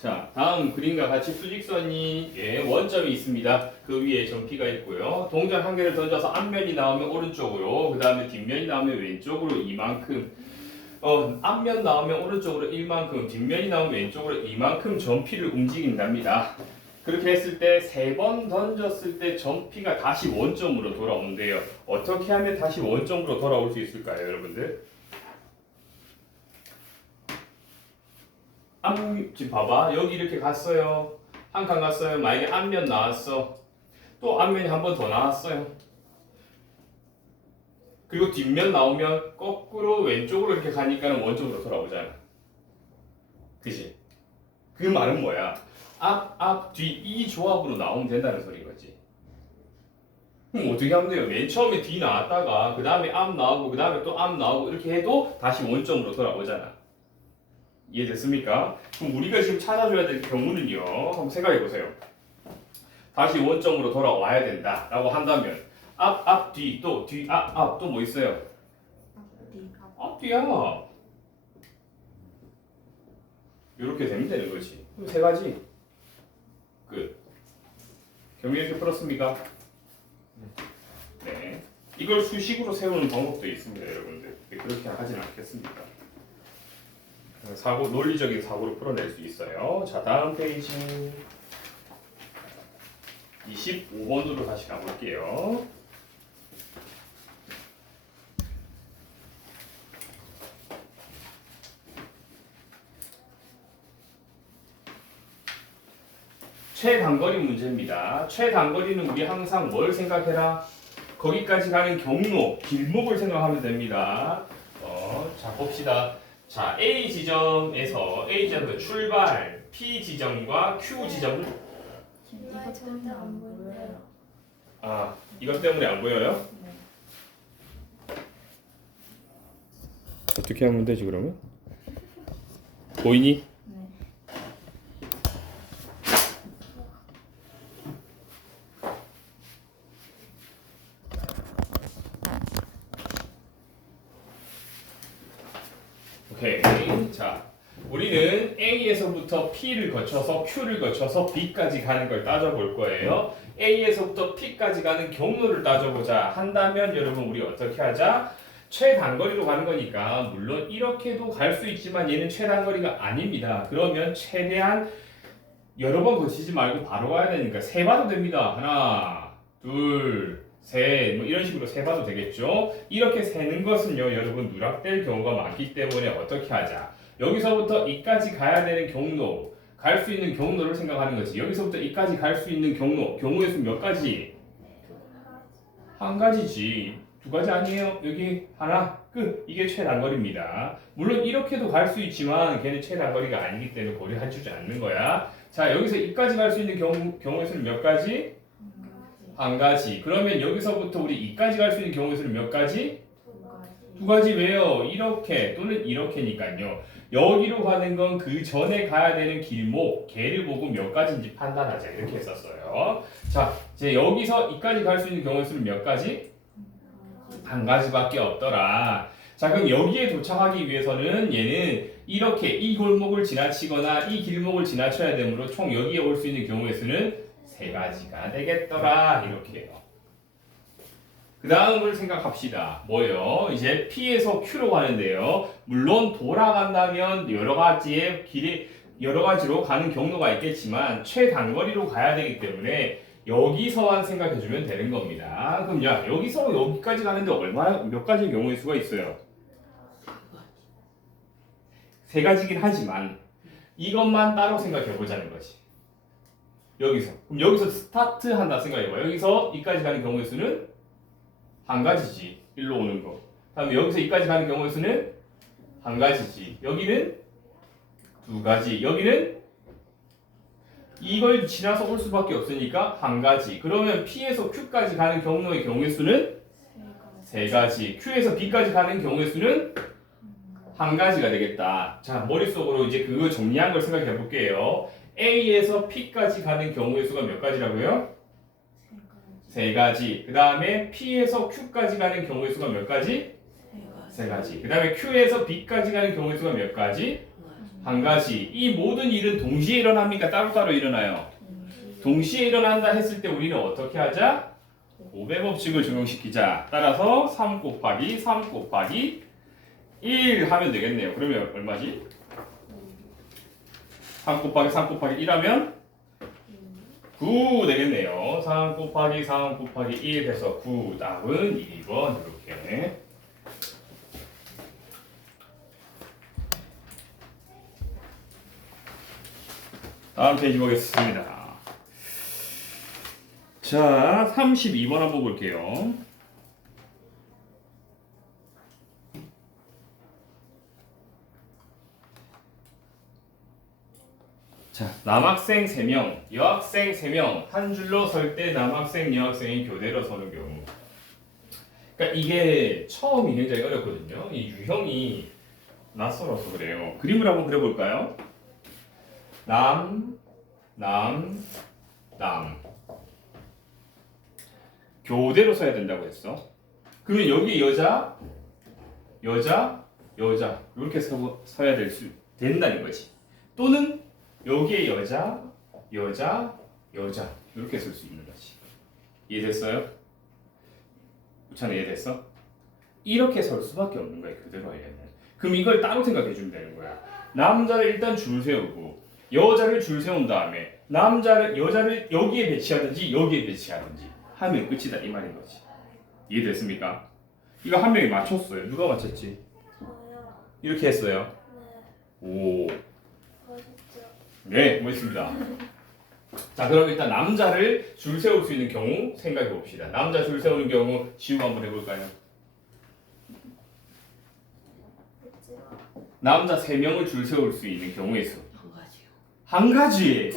자, 다음 그림과 같이 수직선이 원점이 있습니다. 그 위에 점P가 있고요. 동전 한 개를 던져서 앞면이 나오면 오른쪽으로, 그 다음에 뒷면이 나오면 왼쪽으로 이만큼, 앞면 나오면 오른쪽으로 1만큼, 뒷면이 나오면 왼쪽으로 이만큼 점P를 움직인답니다. 그렇게 했을 때 3번 던졌을 때 점P가 다시 원점으로 돌아오는데요. 어떻게 하면 다시 원점으로 돌아올 수 있을까요, 여러분들? 지금 봐봐. 여기 이렇게 갔어요. 한 칸 갔어요. 만약에 앞면 나왔어. 또 앞면이 한 번 더 나왔어요. 그리고 뒷면 나오면 거꾸로 왼쪽으로 이렇게 가니까 원점으로 돌아오잖아. 그치? 그 말은 뭐야? 앞, 뒤 이 조합으로 나오면 된다는 소리인 거지. 그럼 어떻게 하면 돼요? 맨 처음에 뒤 나왔다가 그 다음에 앞 나오고 그 다음에 또 앞 나오고 이렇게 해도 다시 원점으로 돌아오잖아. 이해됐습니까? 그럼 우리가 지금 찾아줘야 될 경우는요. 한번 생각해 보세요. 다시 원점으로 돌아와야 된다 라고 한다면 앞, 뒤, 또 뒤, 앞, 또 뭐 있어요? 앞, 뒤야. 이렇게 되면 되는 거지. 그럼 세 가지. 끝. 경유 이렇게 풀었습니까? 네. 이걸 수식으로 세우는 방법도 있습니다, 여러분들. 그렇게 하진 않겠습니다. 논리적인 사고로 풀어낼 수 있어요. 자, 다음 페이지 25번으로 다시 가볼게요. 최단거리 문제입니다. 최단거리는 우리 항상 뭘 생각해라? 거기까지 가는 경로, 길목을 생각하면 됩니다. 자, 봅시다. 자, A 지점에서 출발, P 지점과 Q 지점을 이거 때문에 안 보여요. 이것 때문에 안 보여요? 어떻게 하면 되지 그러면? 보이니? 네. 오케이. 자, 우리는 A에서부터 P를 거쳐서 Q를 거쳐서 B까지 가는 걸 따져볼 거예요. A에서부터 P까지 가는 경로를 따져보자 한다면 여러분 우리 어떻게 하자? 최단거리로 가는 거니까 물론 이렇게도 갈 수 있지만 얘는 최단거리가 아닙니다. 그러면 최대한 여러 번 거치지 말고 바로 가야 되니까 세 봐도 됩니다. 하나, 둘, 셋, 뭐 이런 식으로 세봐도 되겠죠. 이렇게 세는 것은요, 여러분 누락될 경우가 많기 때문에 어떻게 하자. 여기서부터 이까지 가야 되는 경로, 갈 수 있는 경로를 생각하는 거지. 여기서부터 이까지 갈 수 있는 경우의 수 몇 가지? 한 가지지. 두 가지 아니에요. 여기 하나, 끝. 이게 최단거리입니다. 물론 이렇게도 갈 수 있지만 걔는 최단거리가 아니기 때문에 고려해주지 않는 거야. 자, 여기서 이까지 갈 수 있는 경우의 수는 몇 가지? 한 가지. 그러면 여기서부터 우리 이까지 갈 수 있는 경우의 수는 몇 가지? 두 가지. 왜요? 이렇게 또는 이렇게니까요. 여기로 가는 건 그 전에 가야 되는 길목, 걔를 보고 몇 가지인지 판단하자. 이렇게 했었어요. 자, 이제 여기서 이까지 갈 수 있는 경우의 수는 몇 가지? 한 가지밖에 없더라. 자, 그럼 여기에 도착하기 위해서는 얘는 이렇게 이 골목을 지나치거나 이 길목을 지나쳐야 되므로 총 여기에 올 수 있는 경우의 수는 세 가지가 되겠더라. 이렇게 해요. 그 다음을 생각합시다. 뭐요? 이제 P에서 Q로 가는데요. 물론 돌아간다면 여러 가지로 가는 경로가 있겠지만 최단거리로 가야 되기 때문에 여기서만 생각해주면 되는 겁니다. 그럼 야, 여기서 여기까지 가는데 몇 가지의 경우의 수가 있어요? 세 가지긴 하지만 이것만 따로 생각해보자는 거지. 여기서. 그럼 여기서 스타트 한다 생각해봐. 여기서 이까지 가는 경우의 수는 한 가지지. 일로 오는 거. 다음에 여기서 이까지 가는 경우의 수는 한 가지지. 여기는 두 가지. 여기는 이걸 지나서 올 수밖에 없으니까 한 가지. 그러면 P에서 Q까지 가는 경로의 경우의 수는 세 가지. Q에서 B까지 가는 경우의 수는 한 가지가 되겠다. 자, 머릿속으로 이제 그거 정리한 걸 생각해 볼게요. A에서 P까지 가는 경우의 수가 몇 가지라고요? 세 가지. 그 다음에 P에서 Q까지 가는 경우의 수가 몇 가지? 세 가지. 그 다음에 Q에서 B까지 가는 경우의 수가 몇 가지? 한 가지. 이 모든 일은 동시에 일어납니까? 따로따로 일어나요? 동시에 일어난다 했을 때 우리는 어떻게 하자? 곱의 법칙을 적용시키자. 따라서 3 곱하기 3 곱하기 1 하면 되겠네요. 그러면 얼마지? 3 곱하기 3 곱하기 1 하면 9 되겠네요. 3 곱하기 3 곱하기 1 해서 9. 답은 2번 이렇게. 다음 페이지 보겠습니다. 자, 32번 한번 볼게요. 자, 남학생 3명, 여학생 3명 한 줄로 설 때 남학생, 여학생이 교대로 서는 경우. 그러니까 이게 처음이 굉장히 어렵거든요. 이 유형이 낯설어서 그래요. 그림을 한번 그려볼까요? 남. 교대로 서야 된다고 했어. 그러면 여기 여자 이렇게 서야 된다는 거지. 또는 여기에 여자 이렇게 쓸 수 있는 거지. 이해됐어요? 우찬 이해됐어? 이렇게 설 수밖에 없는 거야. 그대로 하려면. 그럼 이걸 따로 생각해 주면 되는 거야. 남자를 일단 줄 세우고 여자를 줄 세운 다음에 여자를 여기에 배치하든지 여기에 배치하든지 하면 끝이다 이 말인 거지. 이해됐습니까? 이거 한 명이 맞췄어요. 누가 맞췄지? 저요. 이렇게 했어요. 네. 오. 멋있죠. 네, 멋있습니다. 자, 그럼 일단 남자를 줄 세울 수 있는 경우 생각해 봅시다. 남자 줄 세우는 경우 지우가 한번 해볼까요? 웃지 마. 남자 3명을 줄 세울 수 있는 경우의 수. 한 가지요. 한 가지.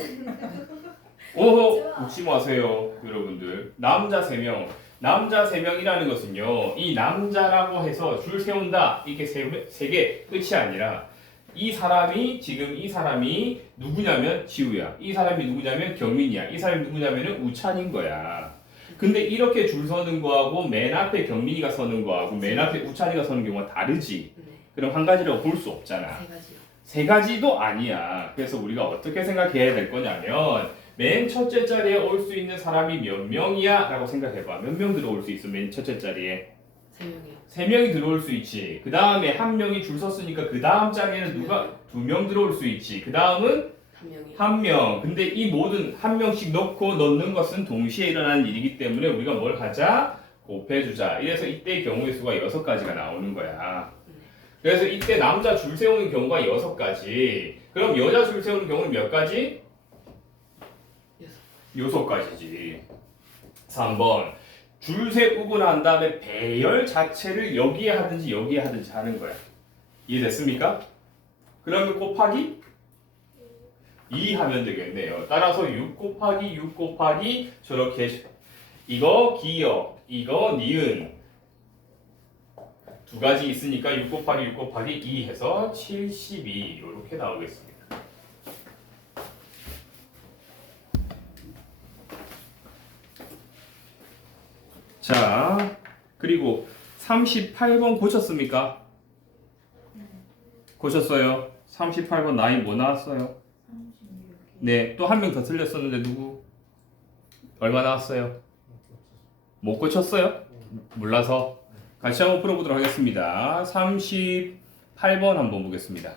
오호, 웃지 마세요, 여러분들. 남자 3명. 남자 3명이라는 것은요, 이 남자라고 해서 줄 세운다 이렇게 세 개 끝이 아니라 이 사람이 누구냐면 지우야. 이 사람이 누구냐면 경민이야. 이 사람이 누구냐면은 우찬인 거야. 근데 이렇게 줄 서는 거하고 맨 앞에 경민이가 서는 거하고 맨 앞에 우찬이가 서는 경우가 다르지. 네. 그럼 한 가지라고 볼 수 없잖아. 세 가지요. 세 가지도 아니야. 그래서 우리가 어떻게 생각해야 될 거냐면 맨 첫째 자리에 올 수 있는 사람이 몇 명이야? 라고 생각해봐. 몇 명 들어올 수 있어? 맨 첫째 자리에 세 명이요. 3명이 들어올 수 있지. 그 다음에 한 명이 줄 섰으니까 그 다음 자리에는 누가 2명 들어올 수 있지. 그 다음은 한 명이요. 1명. 근데 이 모든 한 명씩 넣는 것은 동시에 일어나는 일이기 때문에 우리가 뭘 하자? 곱해주자. 이래서 이때 경우의 수가 6가지가 나오는 거야. 그래서 이때 남자 줄 세우는 경우가 6가지. 그럼 여자 줄 세우는 경우는 몇 가지? 6가지지. 3번. 줄 세우고 난 다음에 배열 자체를 여기에 하든지 여기에 하든지 하는 거야. 이해됐습니까? 그러면 곱하기 2 하면 되겠네요. 따라서 6 곱하기 6 곱하기 저렇게 이거 기역, 이거 니은 두 가지 있으니까 6 곱하기 6 곱하기 2 해서 72 이렇게 나오겠습니다. 자, 그리고 38번 고쳤습니까? 고쳤어요. 38번 나이 뭐 나왔어요? 네, 또 한 명 더 틀렸었는데 누구? 얼마 나왔어요? 못 고쳤어요? 몰라서 같이 한번 풀어보도록 하겠습니다. 38번 한번 보겠습니다.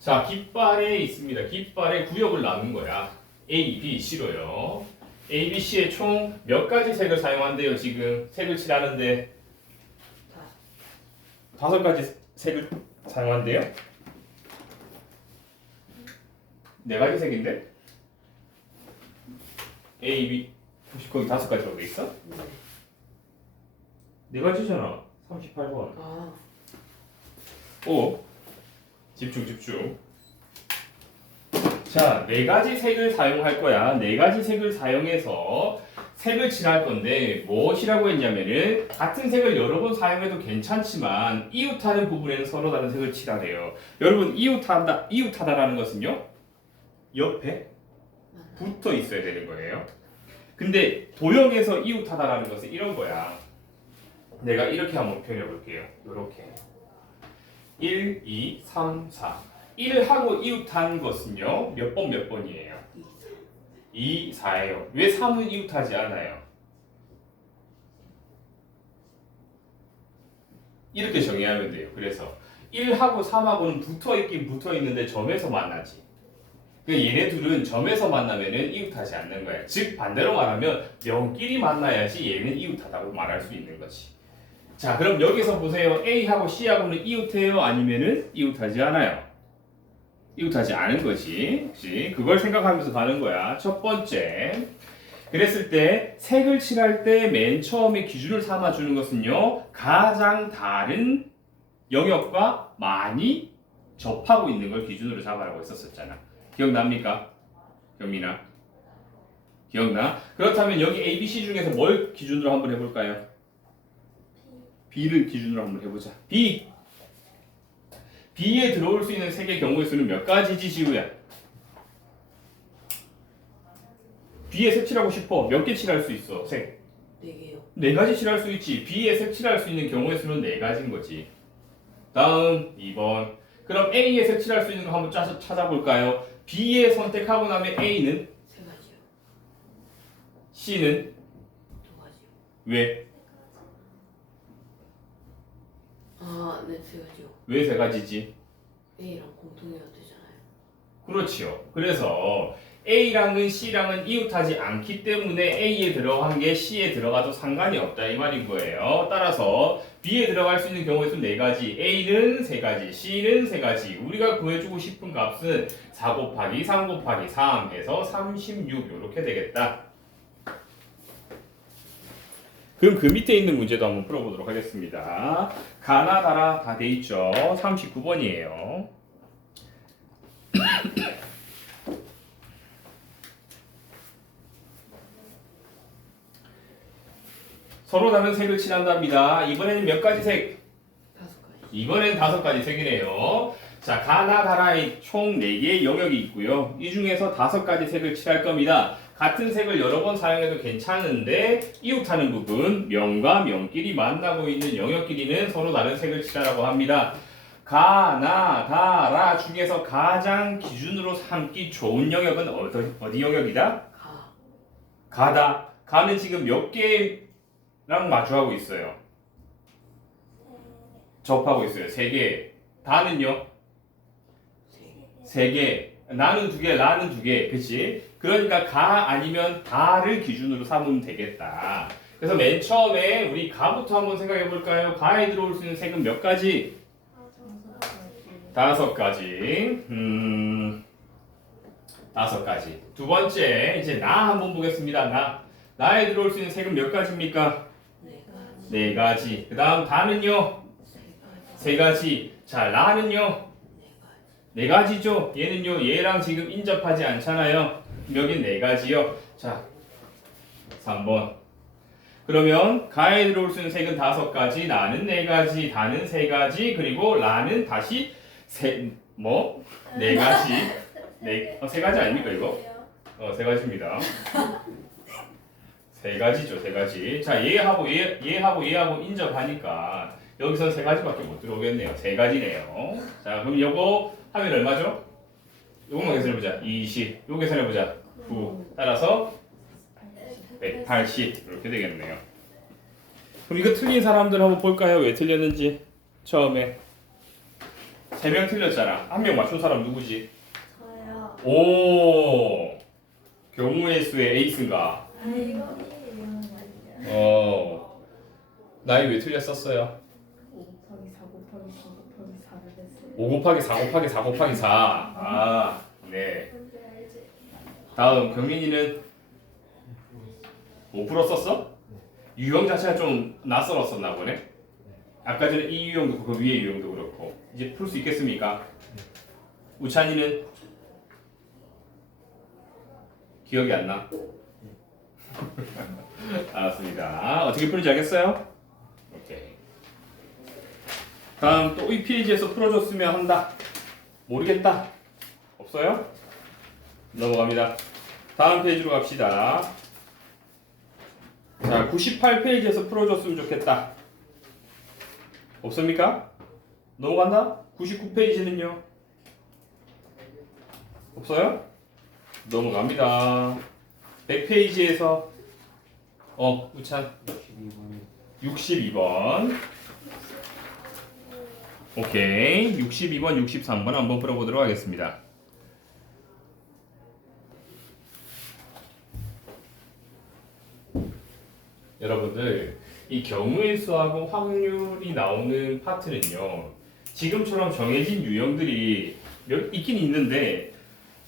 자, 깃발에 있습니다. 깃발에 구역을 나눈 거야. A, B, C로요. A, B, C에 총 몇 가지 색을 사용한대요. 지금 색을 칠하는데 5가지 색을 사용한대요. 4가지 색인데? A, B, 혹시 거기 5가지라고 돼 있어? 네. 4가지잖아. 38번. 아, 오, 집중. 자, 4가지 색을 사용할 거야. 4가지 색을 사용해서 색을 칠할 건데 무엇이라고 했냐면은 같은 색을 여러 번 사용해도 괜찮지만 이웃하는 부분에는 서로 다른 색을 칠하래요. 여러분, 이웃하다라는 것은요, 옆에 붙어 있어야 되는 거예요. 근데 도형에서 이웃하다라는 것은 이런 거야. 내가 이렇게 한번 표현해 볼게요. 이렇게 1, 2, 3, 4 1하고 이웃한 것은요 몇 번이에요? 2, 4예요. 왜 3은 이웃하지 않아요? 이렇게 정의하면 돼요. 그래서 1하고 3하고는 붙어있긴 붙어있는데 점에서 만나지. 얘네 둘은 점에서 만나면은 이웃하지 않는 거야. 즉 반대로 말하면 명끼리 만나야지 얘는 이웃하다고 말할 수 있는 거지. 자, 그럼 여기서 보세요. A하고 C하고는 이웃해요? 아니면은 이웃하지 않아요? 이웃하지 않은 거지. 그치? 그걸 생각하면서 가는 거야. 첫 번째. 그랬을 때 색을 칠할 때 맨 처음에 기준을 삼아주는 것은요. 가장 다른 영역과 많이 접하고 있는 걸 기준으로 잡아라고 했었잖아. 기억납니까? 경민아? 기억나? 그렇다면 여기 A, B, C 중에서 뭘 기준으로 한번 해볼까요? B를 기준으로 한번 해보자. B! B에 들어올 수 있는 색의 경우의 수는 몇 가지지, 지우야? B에 색 칠하고 싶어. 몇 개 칠할 수 있어, 색? 4개요. 4가지 칠할 수 있지. B에 색 칠할 수 있는 경우의 수는 4가지인 거지. 다음 2번. 그럼 A에 색 칠할 수 있는 거 한번 찾아볼까요? B에 선택하고 나면 A는? 3가지요. C는? 2가지요. 왜? 아, 네, 3가지요. 왜 3가지지? A랑 공통이어야 되잖아요. 그렇지요. 그래서 A랑은 C랑은 이웃하지 않기 때문에 A에 들어간 게 C에 들어가도 상관이 없다 이 말인 거예요. 따라서 B에 들어갈 수 있는 경우의 수 4가지, A는 3가지, C는 3가지. 우리가 구해주고 싶은 값은 4 곱하기 3 곱하기 3 해서 36 이렇게 되겠다. 그럼 그 밑에 있는 문제도 한번 풀어보도록 하겠습니다. 가나다라 다 돼 있죠. 39번이에요. 서로 다른 색을 칠한답니다. 이번에는 몇 가지 색? 5가지. 이번엔 5가지 색이네요. 자, 가나다라에 총 4개의 영역이 있고요. 이 중에서 5가지 색을 칠할 겁니다. 같은 색을 여러 번 사용해도 괜찮은데 이웃하는 부분, 명과 명끼리 만나고 있는 영역끼리는 서로 다른 색을 칠하라고 합니다. 가나다라 중에서 가장 기준으로 삼기 좋은 영역은 어디 영역이다? 가다. 가는 지금 몇 개랑 마주하고 있어요? 접하고 있어요. 3개. 다는요? 3개. 나는 2개, 라는 2개. 그치? 그러니까 가 아니면 다를 기준으로 삼으면 되겠다. 그래서 맨 처음에 우리 가부터 한번 생각해 볼까요? 가에 들어올 수 있는 색은 몇 가지? 5가지. 5가지. 두 번째, 이제 나 한번 보겠습니다. 나에 들어올 수 있는 색은 몇 가지입니까? 4가지. 4가지. 그 다음 다는요? 3가지. 자, 라는요? 4가지죠? 얘는요, 얘랑 지금 인접하지 않잖아요. 여긴 4가지요. 자, 3번. 그러면 가에 들어올 수 있는 색은 5가지, 나는 4가지, 다는 3가지, 그리고 라는 다시 4가지. 3가지 아닙니까, 이거? 3가지입니다. 3가지죠, 3가지. 자, 얘하고 얘하고 인접하니까 여기서 3가지밖에 못 들어오겠네요. 3가지네요. 자, 그럼 요거 하면 얼마죠? 요것만 계산해보자. 20. 요거 계산해보자. 9. 따라서 180. 이렇게 되겠네요. 그럼 이거 틀린 사람들 한번 볼까요? 왜 틀렸는지. 처음에 3명 틀렸잖아. 1명 맞춘 사람 누구지? 저요. 오! 경우의 수의 에이스인가? 이거 나이 왜 틀렸었어요? 5 곱하기 4 곱하기 4 곱하기 4를 했어요. 5 곱하기 4 곱하기 4 곱하기 4. 아, 네. 뭔지 알지? 다음 경민이는 5% 썼어? 유형 자체가 좀 낯설었었나 보네. 아까 전에 이 유형도 그렇고 그 위에 유형도 그렇고. 이제 풀 수 있겠습니까? 우찬이는 기억이 안 나. 알았습니다. 어떻게 풀는지 알겠어요? 오케이. 다음 또 이 페이지에서 풀어줬으면 한다. 모르겠다. 없어요? 넘어갑니다. 다음 페이지로 갑시다. 자, 98페이지에서 풀어줬으면 좋겠다. 없습니까? 넘어간다? 99페이지는요? 없어요? 넘어갑니다. 100페이지에서 우찬 62번. 오케이. 62번, 63번 한번 풀어보도록 하겠습니다. 여러분들 이 경우의 수하고 확률이 나오는 파트는요, 지금처럼 정해진 유형들이 있긴 있는데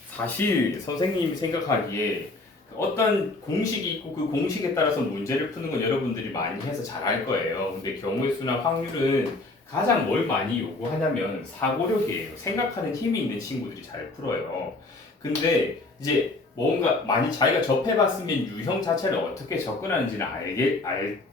사실 선생님이 생각하기에 어떤 공식이 있고 그 공식에 따라서 문제를 푸는 건 여러분들이 많이 해서 잘 알 거예요. 근데 경우의 수나 확률은 가장 뭘 많이 요구하냐면 사고력이에요. 생각하는 힘이 있는 친구들이 잘 풀어요. 근데 이제 뭔가 많이 자기가 접해봤으면 유형 자체를 어떻게 접근하는지는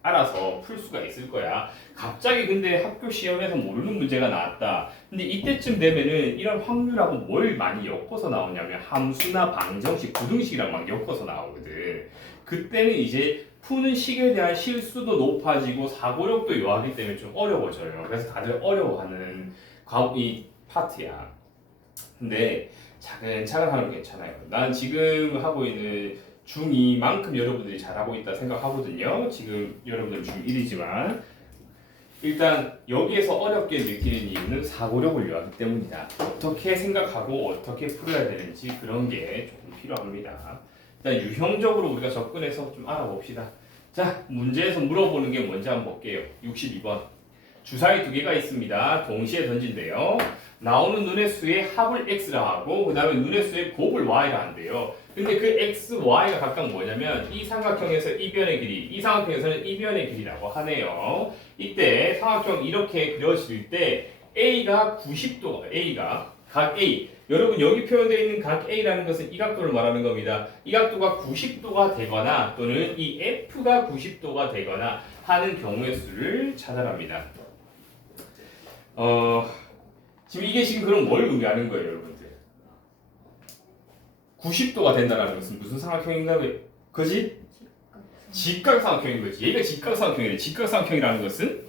알아서 풀 수가 있을 거야. 갑자기 근데 학교 시험에서 모르는 문제가 나왔다. 근데 이때쯤 되면은 이런 확률하고 뭘 많이 엮어서 나오냐면 함수나 방정식, 부등식이랑 막 엮어서 나오거든. 그때는 이제 푸는 식에 대한 실수도 높아지고 사고력도 요하기 때문에 좀 어려워져요. 그래서 다들 어려워하는 이 파트야. 근데 차근차근 하면 괜찮아요. 난 지금 하고 있는 중2만큼 여러분들이 잘하고 있다 생각하거든요. 지금 여러분들 중1이지만 일단 여기에서 어렵게 느끼는 이유는 사고력을 요하기 때문이다. 어떻게 생각하고 어떻게 풀어야 되는지 그런 게 조금 필요합니다. 일단 유형적으로 우리가 접근해서 좀 알아봅시다. 자, 문제에서 물어보는 게 뭔지 한번 볼게요. 62번. 주사위 두 개가 있습니다. 동시에 던진대요. 나오는 눈의 수의 합을 x라 하고 그 다음에 눈의 수의 곱을 y라 한대요. 근데 그 x, y가 각각 뭐냐면 이 삼각형에서 이 변의 길이, 이 삼각형에서는 이 변의 길이라고 하네요. 이때 삼각형 이렇게 그려질 때 a가 90도가 a가 각 a, 여러분 여기 표현되어 있는 각 a라는 것은 이 각도를 말하는 겁니다. 이 각도가 90도가 되거나 또는 이 f가 90도가 되거나 하는 경우의 수를 찾아랍니다. 지금 이게 지금 그럼 뭘 의미하는 거예요, 여러분들? 90도가 된다는 것은 무슨 삼각형인가? 그지? 직각삼각형인 거지. 얘가 직각삼각형이래. 직각삼각형이라는 것은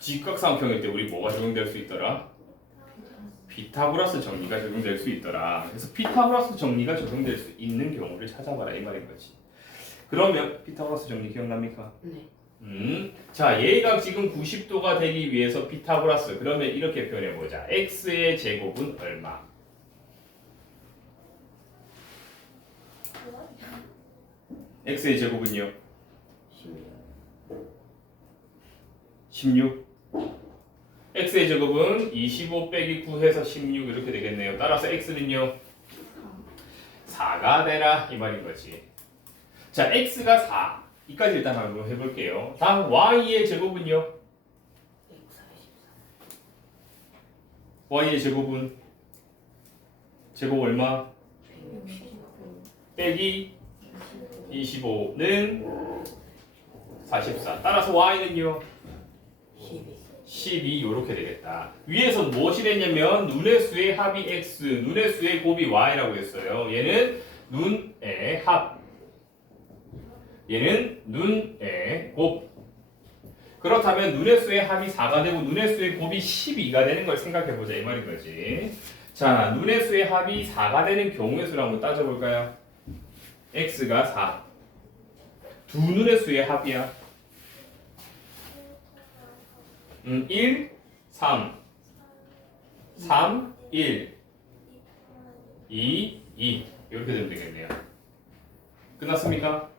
직각삼각형일 때 우리 뭐가 적용될 수 있더라? 피타고라스 정리가 적용될 수 있더라. 그래서 피타고라스 정리가 적용될 수 있는 경우를 찾아봐라 이 말인 거지. 그러면 피타고라스 정리 기억납니까? 네. 자, 얘가 지금 90도가 되기 위해서 피타고라스. 그러면 이렇게 표현해 보자. x의 제곱은 얼마? x의 제곱은요? 16. x의 제곱은 25 빼기 9 해서 16 이렇게 되겠네요. 따라서 x는요? 4가 되라 이 말인 거지. 자, x가 4. 이까지 일단 한번 해볼게요. 다음 y의 제곱은요? 144. y의 제곱은 제곱 얼마? 169. 빼기 25는 44. 따라서 y는요? 12. 12 이렇게 되겠다. 위에서 무엇이 됐냐면 눈의 수의 합이 x, 눈의 수의 곱이 y라고 했어요. 얘는 눈의 합, 얘는 눈의 곱. 그렇다면 눈의 수의 합이 4가 되고 눈의 수의 곱이 12가 되는 걸 생각해보자 이 말인 거지. 자, 눈의 수의 합이 4가 되는 경우의 수를 한번 따져볼까요? x가 4. 두 눈의 수의 합이야. 1, 3, 3, 1, 2, 2 이렇게 되면 되겠네요. 끝났습니까?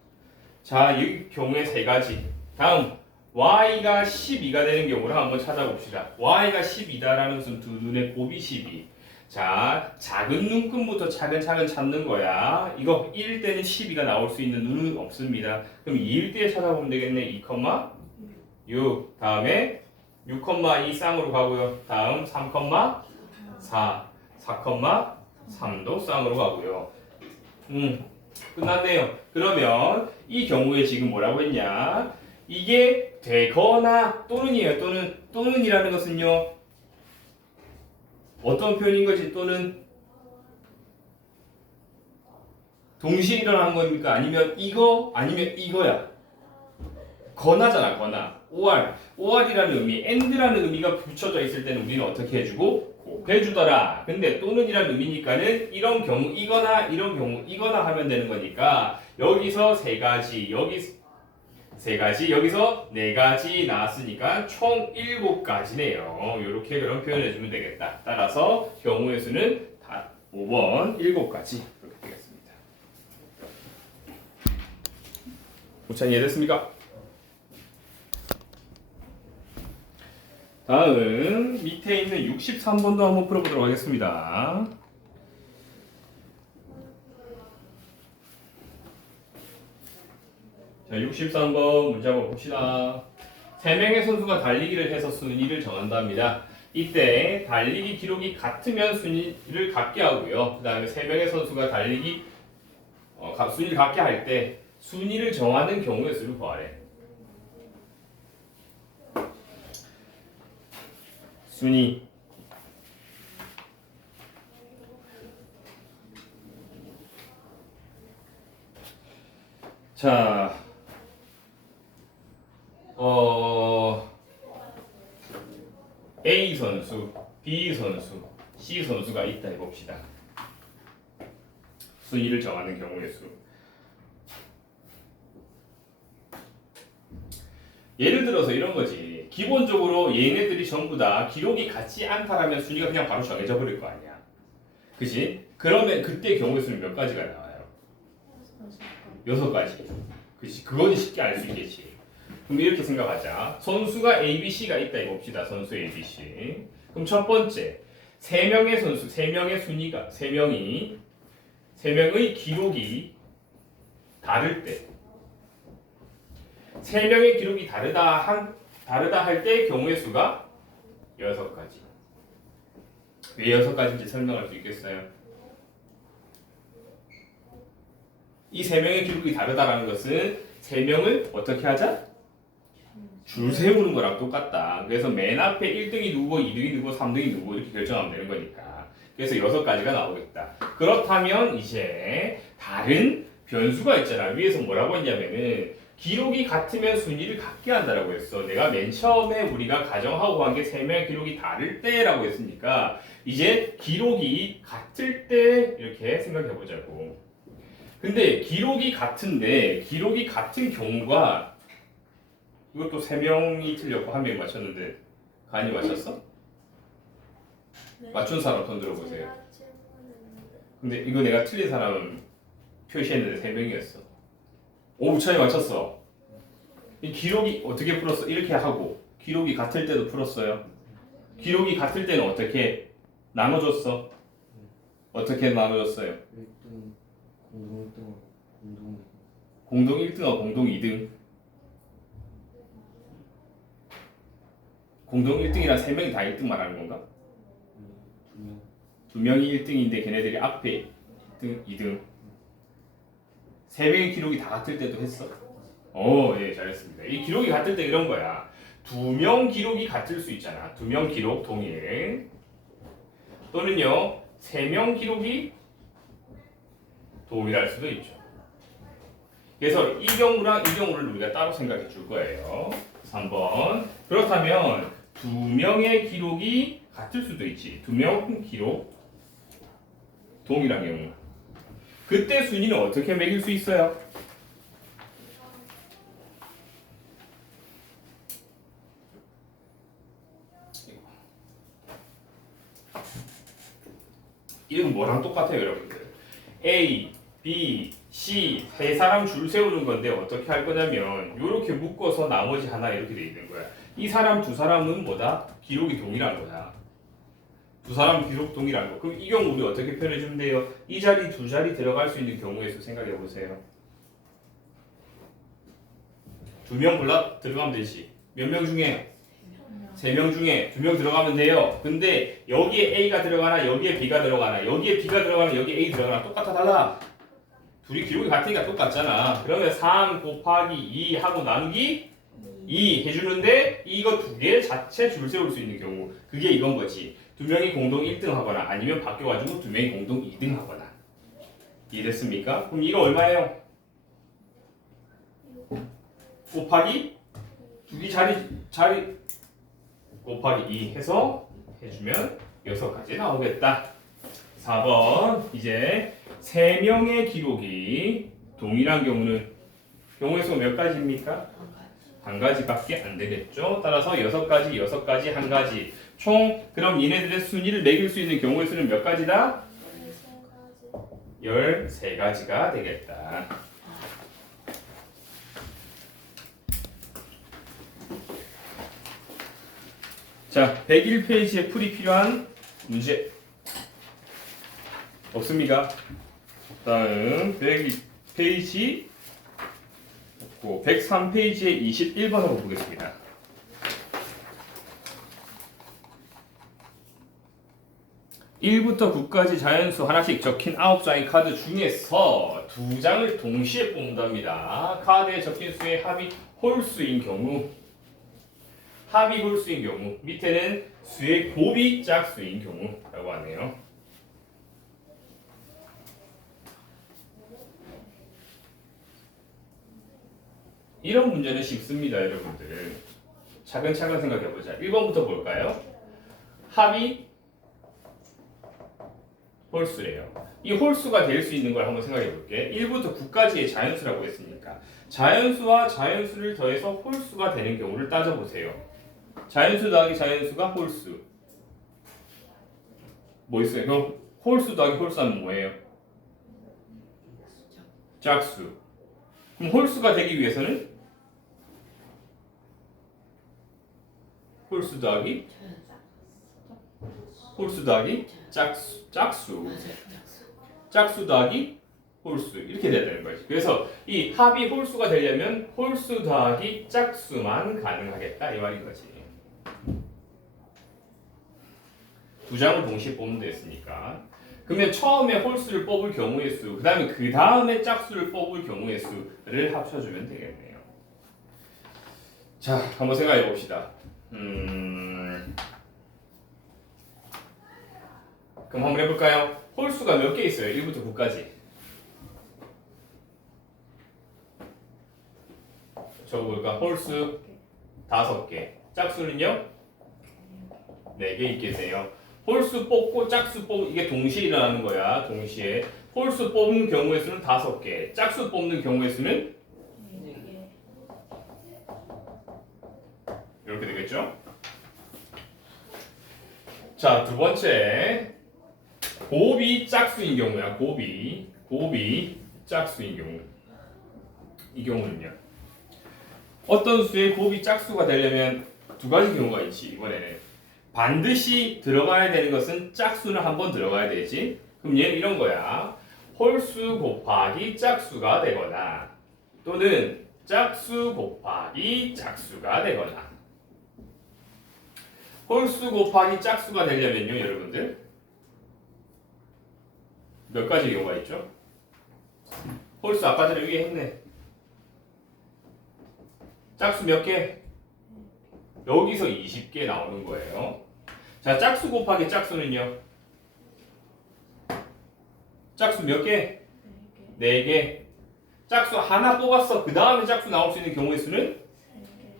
자, 이 경우에 세 가지. 다음 y가 12가 되는 경우를 한번 찾아봅시다. y가 12다라는 것은 두 눈의 곱이 12. 자, 작은 눈금부터 차근차근 찾는 거야. 이거 1일 때는 12가 나올 수 있는 눈은 없습니다. 그럼 2일 때 찾아보면 되겠네. 2,6 다음에 6,2 쌍으로 가고요. 다음 3,4 4,3도 쌍으로 가고요. 끝났네요. 그러면 이 경우에 지금 뭐라고 했냐? 이게 되거나 또는이에요. 또는이라는 것은요. 어떤 표현인 거지? 또는 동시에 일어나는 겁니까? 아니면 이거? 아니면 이거야? 거나잖아, 거나. or이라는 의미, and라는 의미가 붙여져 있을 때는 우리는 어떻게 해주고? 곱해주더라. 근데 또는이라는 의미니까는 이런 경우 이거나 이런 경우 이거나 하면 되는 거니까 여기서 세 가지, 여기 세 가지, 여기서 네 가지 나왔으니까 총 7가지네요. 이렇게 그럼 표현해주면 되겠다. 따라서 경우의 수는 다 5번 7가지 이렇게 되겠습니다. 우찬이 이해됐습니까? 다음 밑에 있는 63번도 한번 풀어보도록 하겠습니다. 자, 63번 문제 한번 봅시다. 3명의 선수가 달리기를 해서 순위를 정한답니다. 이때 달리기 기록이 같으면 순위를 갖게 하고요. 그 다음에 3명의 선수가 달리기 순위를 갖게 할 때 순위를 정하는 경우의 수를 구하래. 순위. 자, A 선수, B 선수, C 선수가 있다 해봅시다. 순위를 정하는 경우의 수. 예를 들어서 이런 거지. 기본적으로 얘네들이 전부 다 기록이 같지 않다라면 순위가 그냥 바로 정해져 버릴 거 아니야. 그치? 그러면 그때 경우의 수는 몇 가지가 나와요? 6가지. 그치? 그건 쉽게 알 수 있겠지. 그럼 이렇게 생각하자. 선수가 A, B, C가 있다 해봅시다. 선수 A, B, C. 그럼 첫 번째, 3명의 선수, 3명의 순위가, 3명의 기록이 다를 때 3명의 기록이 다르다 할 때 경우의 수가 6가지. 왜 6가지인지 설명할 수 있겠어요? 이 3명의 기록이 다르다라는 것은 3명을 어떻게 하자? 줄 세우는 거랑 똑같다. 그래서 맨 앞에 1등이 누구고 2등이 누구고 3등이 누구고 이렇게 결정하면 되는 거니까. 그래서 6가지가 나오겠다. 그렇다면 이제 다른 변수가 있잖아. 위에서 뭐라고 했냐면은 기록이 같으면 순위를 갖게 한다라고 했어. 내가 맨 처음에 우리가 가정하고 한 게 3명의 기록이 다를 때라고 했으니까 이제 기록이 같을 때 이렇게 생각해 보자고. 근데 기록이 같은데 기록이 같은 경우가 이것도 3명이 틀렸고 1명이 맞췄는데 간이 맞췄어? 네. 맞춘 사람 손 들어보세요. 제가 질문했는데. 근데 이거 내가 틀린 사람 표시했는데 3명이었어. 오, 차이 맞췄어. 이 기록이 어떻게 풀었어? 이렇게 하고 기록이 같을 때도 풀었어요. 기록이 같을 때는 어떻게 나눠줬어? 어떻게 나눠줬어요? 1등, 공동 1등, 공동 1등하고 공동 2등. 공동 1등이란 3명이 다 1등 말하는 건가? 2명, 2명이 1등인데 걔네들이 앞에 1등, 2등. 3명의 기록이 다 같을 때도 했어? 예, 잘했습니다. 이 기록이 같을 때 이런 거야. 2명 기록이 같을 수 있잖아. 2명 기록 동일. 또는요, 3명 기록이 동일할 수도 있죠. 그래서 이 경우랑 이 경우를 우리가 따로 생각해 줄 거예요. 3번. 그렇다면 2명의 기록이 같을 수도 있지. 2명 기록 동일한 경우. 그때 순위는 어떻게 매길 수 있어요? 이건 뭐랑 똑같아요, 여러분들? A, B, C 세 사람 줄 세우는 건데 어떻게 할 거냐면 이렇게 묶어서 나머지 하나 이렇게 돼 있는 거야. 이 사람 두 사람은 뭐다? 기록이 동일한 거야. 두 사람 기록 동일한 거. 그럼 이 경우 우리 어떻게 표현해 주면 돼요? 이 자리 두 자리 들어갈 수 있는 경우의 수 생각해 보세요. 2명 골라 들어가면 되지. 몇 명 중에? 3명 중에 2명 들어가면 돼요. 근데 여기에 A가 들어가나 여기에 B가 들어가나 여기에 B가 들어가나 여기에 A 들어가나 똑같아 달라? 둘이 기록이 같으니까 똑같잖아. 그러면 3 곱하기 2 하고 나누기 2 해주는데 이거 두 개 자체 줄 세울 수 있는 경우 그게 이건 거지. 2명이 공동 1등 하거나 아니면 바뀌어가지고 2명이 공동 2등 하거나. 이해됐습니까? 그럼 이거 얼마예요? 곱하기 2개 자리 곱하기 2 해서 해주면 6가지 나오겠다. 4번 이제 3명의 기록이 동일한 경우는 경우의 수가 몇 가지입니까? 한 가지밖에 안 되겠죠. 따라서 6가지, 6가지, 한 가지. 총 그럼 얘네들의 순위를 매길 수 있는 경우의 수는 몇 가지다? 13가지가 되겠다. 자, 101페이지에 풀이 필요한 문제 없습니까? 다음 102페이지 103페이지에 21번 한번 보겠습니다. 1부터 9까지 자연수 하나씩 적힌 9장의 카드 중에서 2장을 동시에 뽑는답니다. 카드에 적힌 수의 합이 홀수인 경우, 합이 홀수인 경우, 밑에는 수의 곱이 짝수인 경우라고 하네요. 이런 문제는 쉽습니다, 여러분들. 차근차근 생각해보자. 1번부터 볼까요? 합이 홀수래요. 이 홀수가 될 수 있는 걸 한번 생각해 볼게. 1부터 9까지의 자연수라고 했으니까 자연수와 자연수를 더해서 홀수가 되는 경우를 따져보세요. 자연수 더하기 자연수가 홀수. 뭐 있어요? 그럼 홀수 더하기 홀수하면 뭐예요? 짝수. 그럼 홀수가 되기 위해서는 홀수 더하기 짝수. 맞아요. 짝수 더하기 홀수 이렇게 돼야 되는 거지. 그래서 이 합이 홀수가 되려면 홀수 더하기 짝수만 가능하겠다 이 말인 거지. 2장을 동시에 뽑는 됐으니까. 그러면 처음에 홀수를 뽑을 경우의 수, 그 다음에 짝수를 뽑을 경우의 수를 합쳐주면 되겠네요. 자, 한번 생각해 봅시다. 그럼 한번 해볼까요? 홀수가 몇 개 있어요? 1부터 9까지. 적어볼까? 홀수 5개. 짝수는요? 4개 있겠네요. 홀수 뽑고 짝수 뽑고 이게 동시에 일어나는 거야. 동시에. 홀수 뽑는 경우의 수는 5개. 짝수 뽑는 경우의 수는 이렇게 되겠죠? 자, 두 번째. 곱이 짝수인 경우야. 곱이 짝수인 경우. 이 경우는요. 어떤 수의 곱이 짝수가 되려면 2가지 경우가 있지. 이번에는 반드시 들어가야 되는 것은 짝수는 한번 들어가야 되지. 그럼 얘는 이런 거야. 홀수 곱하기 짝수가 되거나 또는 짝수 곱하기 짝수가 되거나. 홀수 곱하기 짝수가 되려면요, 여러분들 몇 가지 경우가 있죠? 홀수 아까 전에 여기 했네. 짝수 몇 개? 여기서 20개 나오는 거예요. 자, 짝수 곱하기 짝수는요? 짝수 몇 개? 4개. 짝수 하나 뽑았어. 그 다음에 짝수 나올 수 있는 경우의 수는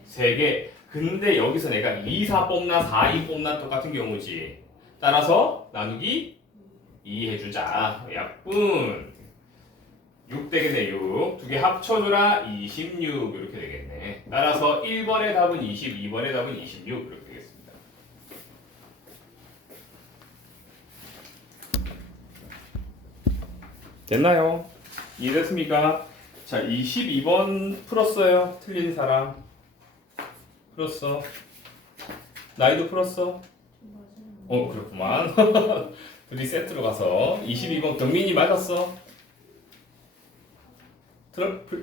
3개. 근데 여기서 내가 2, 4 뽑나 4, 2 뽑나 똑같은 경우지. 따라서 나누기 2 해주자. 약분 6 되겠네. 6. 두 개 합쳐줘라. 26 이렇게 되겠네. 따라서 1번의 답은 20, 2번의 답은 26 이렇게 되겠습니다. 됐나요? 이해됐습니까? 자, 22번 풀었어요. 틀린 사람 풀었어. 나이도 풀었어? 그렇구만. 둘이 세트로 가서 22번 경민이 맞았어?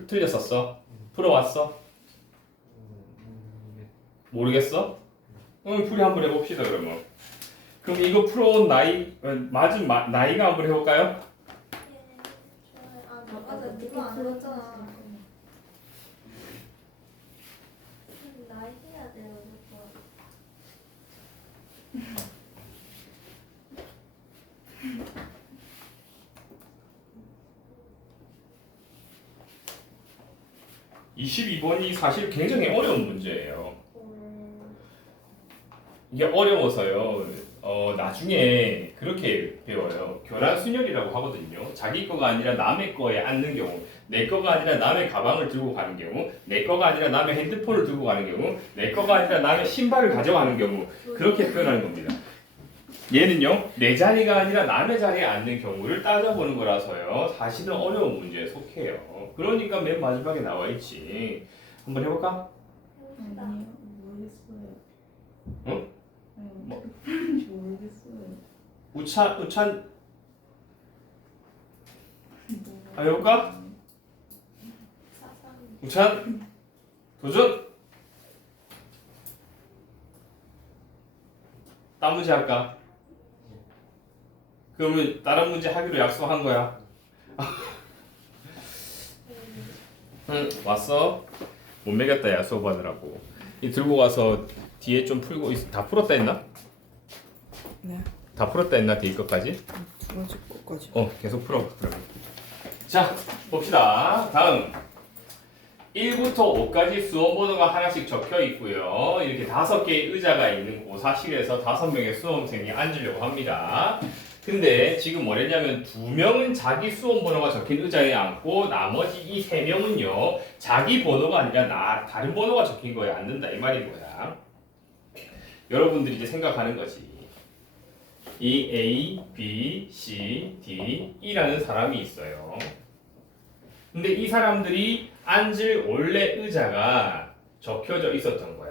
틀렸었어? 풀어왔어? 모르겠어? 풀이 한번 해봅시다 그러면. 그럼 이거 풀어온 맞은 나이가 한번 해볼까요? 맞아, 네가 안 풀었잖아. 나이 해야 돼요, 무조건. (22번이) 사실 굉장히 어려운 문제예요. 이게 어려워서요. 나중에 그렇게 배워요. 교란순열이라고 하거든요. 자기 거가 아니라 남의 거에 앉는 경우, 내 거가 아니라 남의 가방을 들고 가는 경우, 내 거가 아니라 남의 핸드폰을 들고 가는 경우, 내 거가 아니라 남의 신발을 가져가는 경우, 그렇게 표현하는 겁니다. 얘는요, 내 자리가 아니라 남의 자리에 앉는 경우를 따져보는 거라서요. 사실은 어려운 문제에 속해요. 그러니까 맨 마지막에 나와 있지. 한번 해볼까? 해봅시다. 아니요 모르겠어요. 응? 뭐? 모르겠어요. 우찬 해볼까? 사상. 우찬 도전. 딴 문제 할까? 그러면 다른 문제 하기로 약속한 거야. 응, 왔어? 못 매겼다 야 수업하느라고. 이 들고 가서 뒤에 좀 풀고 다 풀었다 했나? 네. 다 풀었다 했나 뒤에 것까지? 들어질 것까지. 계속 풀어 그러면. 자 봅시다. 다음 1부터 5까지 수험 번호가 하나씩 적혀 있고요. 이렇게 5개의 의자가 있는 고사실에서 5명의 수험생이 앉으려고 합니다. 근데 지금 뭐랬냐면 2명은 자기 수험 번호가 적힌 의자에 앉고 나머지 이 3명은요 자기 번호가 아니라 다른 번호가 적힌 거에 앉는다 이 말인 거야. 여러분들이 이제 생각하는 거지. 이 A, B, C, D, E라는 사람이 있어요. 근데 이 사람들이 앉을 원래 의자가 적혀져 있었던 거야.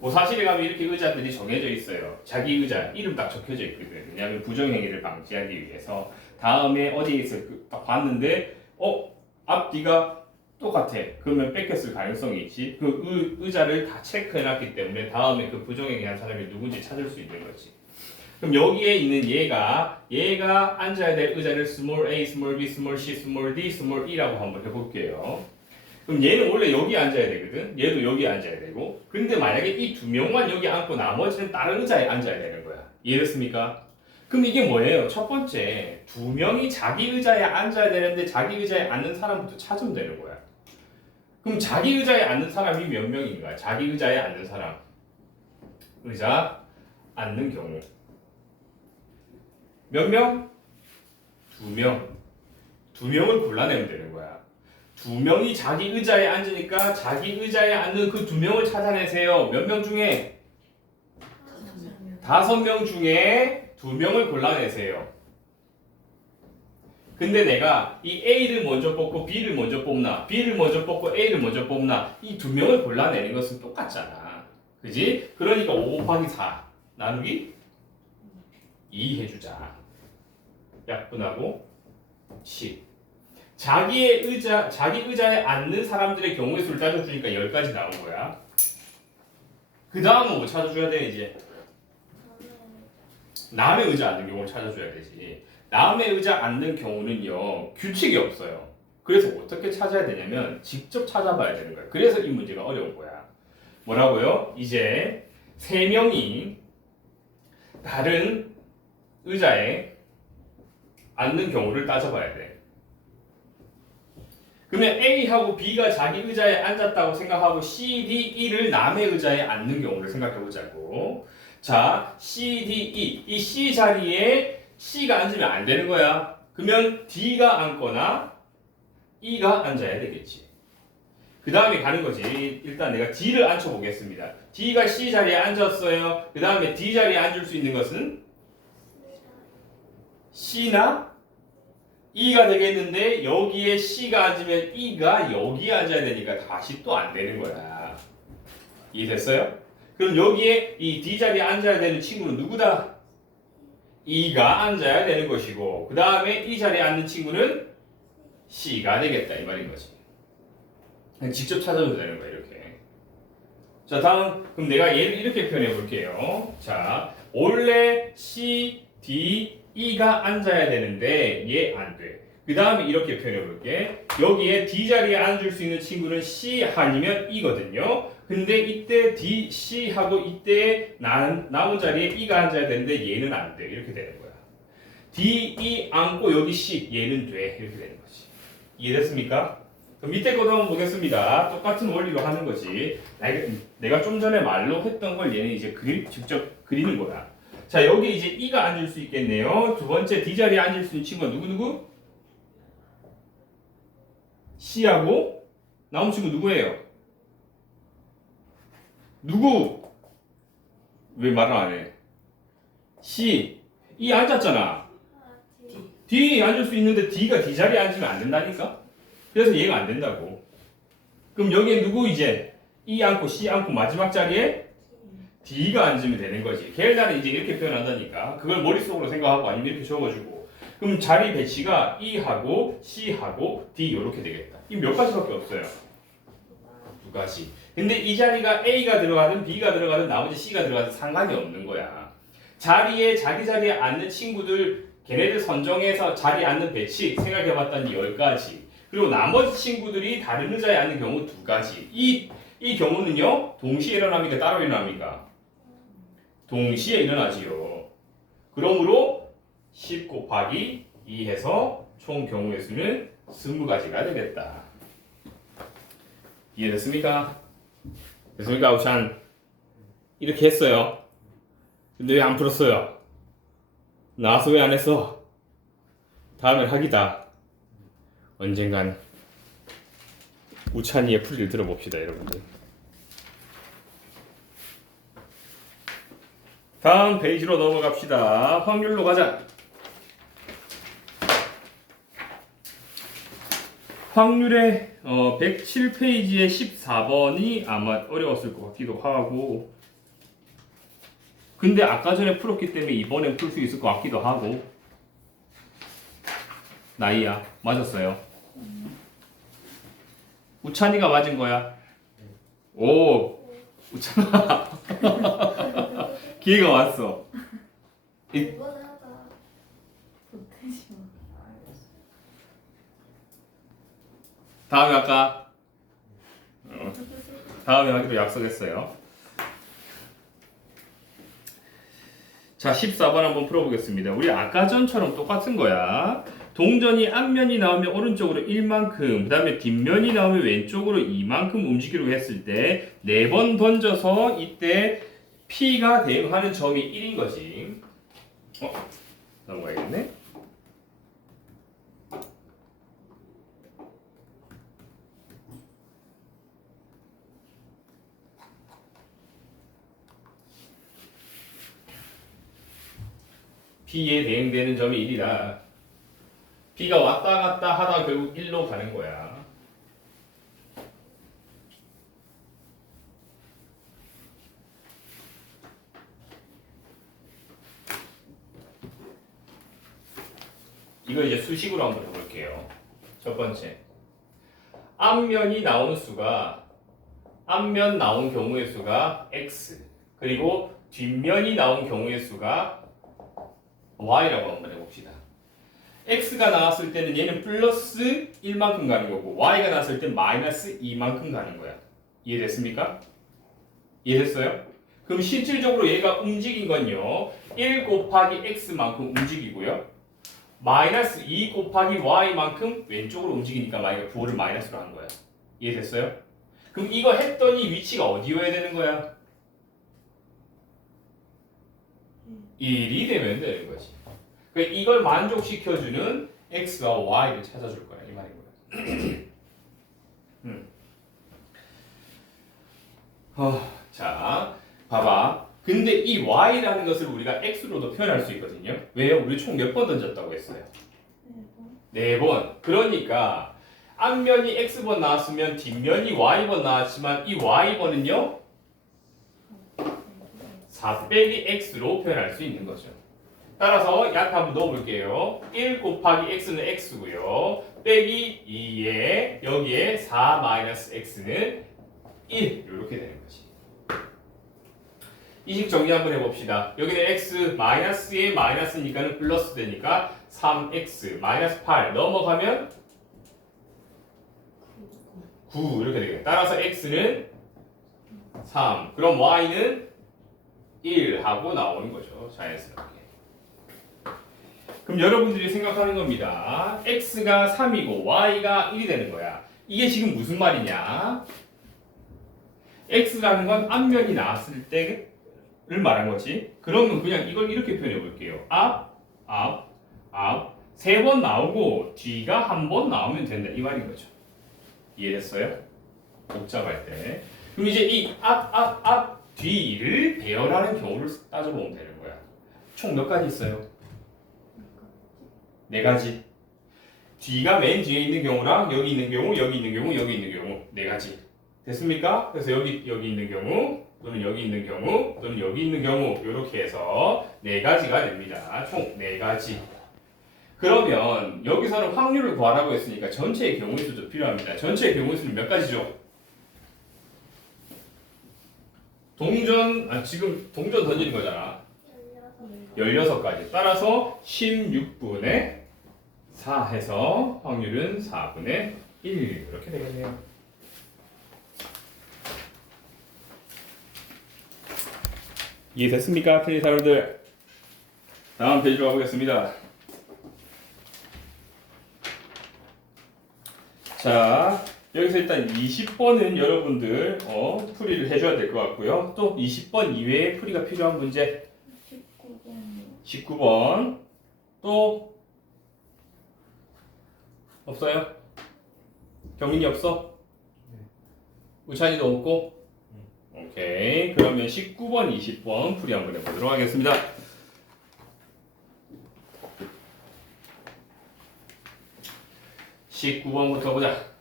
고사실에 가면 이렇게 의자들이 정해져 있어요. 자기 의자 이름 딱 적혀져 있거든. 왜냐하면 부정행위를 방지하기 위해서. 다음에 어디에 있어? 딱 봤는데 앞뒤가 똑같아. 그러면 뺏겼을 가능성이 있지. 그 의자를 다 체크해놨기 때문에 다음에 그 부정행위 한 사람이 누군지 찾을 수 있는 거지. 그럼 여기에 있는 얘가 앉아야 될 의자를 small a, small b, small c, small d, small e라고 한번 해볼게요. 그럼 얘는 원래 여기 앉아야 되거든. 얘도 여기 앉아야 되고. 근데 만약에 이 2명만 여기 앉고 나머지는 다른 의자에 앉아야 되는 거야. 이해됐습니까? 그럼 이게 뭐예요? 첫 번째, 2명이 자기 의자에 앉아야 되는데 자기 의자에 앉는 사람부터 찾으면 되는 거야. 그럼 자기 의자에 앉는 사람이 몇 명인가? 자기 의자에 앉는 사람. 의자 앉는 경우. 몇 명? 2명. 2명을 골라내면 되는 거야. 2명이 자기 의자에 앉으니까 자기 의자에 앉는 그 2명을 찾아내세요. 몇 명 중에? 5명 중에 2명을 골라내세요. 근데 내가 이 A를 먼저 뽑고 B를 먼저 뽑나, B를 먼저 뽑고 A를 먼저 뽑나, 이 2명을 골라내는 것은 똑같잖아. 그지? 그러니까 5 곱하기 4 나누기 2 해주자. 약분하고 10. 자기 의자에 앉는 사람들의 경우의 수를 따져주니까 10가지 나온 거야. 그 다음은 뭐 찾아줘야 돼 이제? 남의 의자 앉는 경우를 찾아줘야 되지. 남의 의자 앉는 경우는요 규칙이 없어요. 그래서 어떻게 찾아야 되냐면 직접 찾아봐야 되는 거야. 그래서 이 문제가 어려운 거야. 뭐라고요? 이제 3명이 다른 의자에 앉는 경우를 따져봐야 돼. 그러면 A하고 B가 자기 의자에 앉았다고 생각하고 C, D, E를 남의 의자에 앉는 경우를 생각해보자고. 자, C, D, E. 이 C 자리에 C가 앉으면 안 되는 거야. 그러면 D가 앉거나 E가 앉아야 되겠지. 그 다음에 가는 거지. 일단 내가 D를 앉혀보겠습니다. D가 C 자리에 앉았어요. 그 다음에 D 자리에 앉을 수 있는 것은 C나 E가 되겠는데 여기에 C가 앉으면 E가 여기에 앉아야 되니까 다시 또 안 되는 거야. 이해됐어요? 그럼 여기에 이 D 자리에 앉아야 되는 친구는 누구다? E가 앉아야 되는 것이고 그 다음에 이 자리에 앉는 친구는 C가 되겠다 이 말인 거지. 직접 찾아도 되는 거야 이렇게. 자 다음 그럼 내가 얘를 이렇게 표현해 볼게요. 자 원래 C, D, E가 앉아야 되는데 얘 안 돼. 그 다음에 이렇게 표현해 볼게. 여기에 D 자리에 앉을 수 있는 친구는 C 아니면 E거든요. 근데 이때 D, C하고 이때 남은 자리에 E가 앉아야 되는데 얘는 안 돼. 이렇게 되는 거야. D, E 앉고 여기 C 얘는 돼. 이렇게 되는 거지. 이해됐습니까? 그럼 밑에 거도 한번 보겠습니다. 똑같은 원리로 하는 거지. 내가 좀 전에 말로 했던 걸 얘는 이제 직접 그리는 거야. 자, 여기 이제 E가 앉을 수 있겠네요. 두 번째 D 자리에 앉을 수 있는 친구가 누구? C하고 나온 친구 누구예요? 누구? 왜 말을 안 해? C. E 앉았잖아. 아, D 앉을 수 있는데 D가 D 자리에 앉으면 안 된다니까? 그래서 얘가 안 된다고. 그럼 여기에 누구 이제 E 앉고 C 앉고 마지막 자리에 D가 앉으면 되는 거지. 걔네는 이제 이렇게 표현한다니까. 그걸 머릿속으로 생각하고 아니면 이렇게 적어주고. 그럼 자리 배치가 E하고 C하고 D 이렇게 되겠다. 이 몇 가지밖에 없어요. 두 가지. 근데 이 자리가 A가 들어가든 B가 들어가든 나머지 C가 들어가든 상관이 없는 거야. 자기 자리에 앉는 친구들 걔네들 선정해서 자리에 앉는 배치 생각해봤더니 10가지. 그리고 나머지 친구들이 다른 의자에 앉는 경우 2가지. 이 경우는요, 동시에 일어납니까? 따로 일어납니까? 동시에 일어나지요. 그러므로 10 곱하기 2 해서 총 경우의 수는 20가지가 되겠다. 이해됐습니까? 됐습니까, 우찬? 이렇게 했어요. 근데 왜 안 풀었어요? 나와서 왜 안 했어? 다음엔 하기다. 언젠간 우찬이의 풀이를 들어봅시다, 여러분들. 다음 페이지로 넘어갑시다. 확률로 가자. 확률의 107페이지의 14번이 아마 어려웠을 것 같기도 하고, 근데 아까 전에 풀었기 때문에 이번엔 풀 수 있을 것 같기도 하고. 나이야, 맞았어요. 우찬이가 맞은 거야. 오, 우찬아. 기회가 왔어. 이번 하자. 보태지 마. 다음에 할까? 다음에 하기로 약속했어요. 자, 14번 한번 풀어보겠습니다. 우리 아까 전처럼 똑같은 거야. 동전이 앞면이 나오면 오른쪽으로 1만큼, 그 다음에 뒷면이 나오면 왼쪽으로 2만큼 움직이기로 했을 때 4번 던져서 이때 P가 대응하는 점이 1인 거지. 넘어가야겠네. P에 대응되는 점이 1이다. B가 왔다 갔다 하다 결국 1로 가는 거야. 이거 이제 수식으로 한번 해볼게요. 첫 번째, 앞면이 나오는 수가, 앞면 나온 경우의 수가 x, 그리고 뒷면이 나온 경우의 수가 y라고 한번 해봅시다. x가 나왔을 때는 얘는 플러스 1만큼 가는 거고, y가 나왔을 때 마이너스 2만큼 가는 거야. 이해됐습니까? 이해됐어요? 그럼 실질적으로 얘가 움직인 건요, 1 곱하기 x만큼 움직이고요, 마이너스 2 곱하기 y만큼 왼쪽으로 움직이니까 마이가 부호를 마이너스로 한 거야. 이해됐어요? 그럼 이거 했더니 위치가 어디여야 되는 거야? 1이 되면 되는 거지. 그러니까 이걸 만족시켜주는 x와 y를 찾아줄 거야, 이 말인 거야. 자, 봐봐. 근데 이 y라는 것을 우리가 x로도 표현할 수 있거든요. 왜요? 우리 총 몇 번 던졌다고 했어요? 4번. 그러니까 앞면이 x번 나왔으면 뒷면이 y번 나왔지만 이 y번은요 4 빼기 x로 표현할 수 있는 거죠. 따라서 약 한번 넣어볼게요. 1 곱하기 x는 x고요. 빼기 2에 여기에 4 마이너스 x는 1 이렇게 되는 거지. 이식 정리 한번 해봅시다. 여기는 x 마이너스에 마이너스니까는 플러스 되니까 3x 마이너스 8 넘어가면 9 이렇게 되겠다. 따라서 x는 3, 그럼 y는 1 하고 나오는 거죠, 자연스럽게. 그럼 여러분들이 생각하는 겁니다. x가 3이고 y가 1이 되는 거야. 이게 지금 무슨 말이냐? x라는 건 앞면이 나왔을 때를 말한 거지. 그러면 그냥 이걸 이렇게 표현해 볼게요. 앞, 세 번 나오고 뒤가 한 번 나오면 된다 이 말인 거죠. 이해됐어요? 복잡할 때. 그럼 이제 이 앞, 뒤를 배열하는 경우를 따져보면 되는 거야. 총 몇 가지 있어요? 네 가지. 뒤가 맨 뒤에 있는 경우랑 여기 있는 경우, 여기 있는 경우, 여기 있는 경우 네 가지. 됐습니까? 그래서 여기 있는 경우 또는 여기 있는 경우 또는 여기 있는 경우 이렇게 해서 네 가지가 됩니다. 총 네 가지. 그러면 여기서는 확률을 구하라고 했으니까 전체의 경우의 수도 필요합니다. 전체의 경우의 수는 몇 가지죠? 지금 동전 던지는 거잖아. 16가지. 따라서 16분의 4 해서 확률은 4분의 1 이렇게 되겠네요. 이해됐습니까? 틀린 사람들. 다음 페이지로 가보겠습니다. 자, 여기서 일단 20번은 여러분들 풀이를 해줘야 될 것 같고요. 또 20번 이외에 풀이가 필요한 문제 19번 또 없어요? 경민이 없어? 우찬이도 없고? 오케이. 그러면 19번, 20번 풀이 한번 해보도록 하겠습니다. (19번부터) 보자.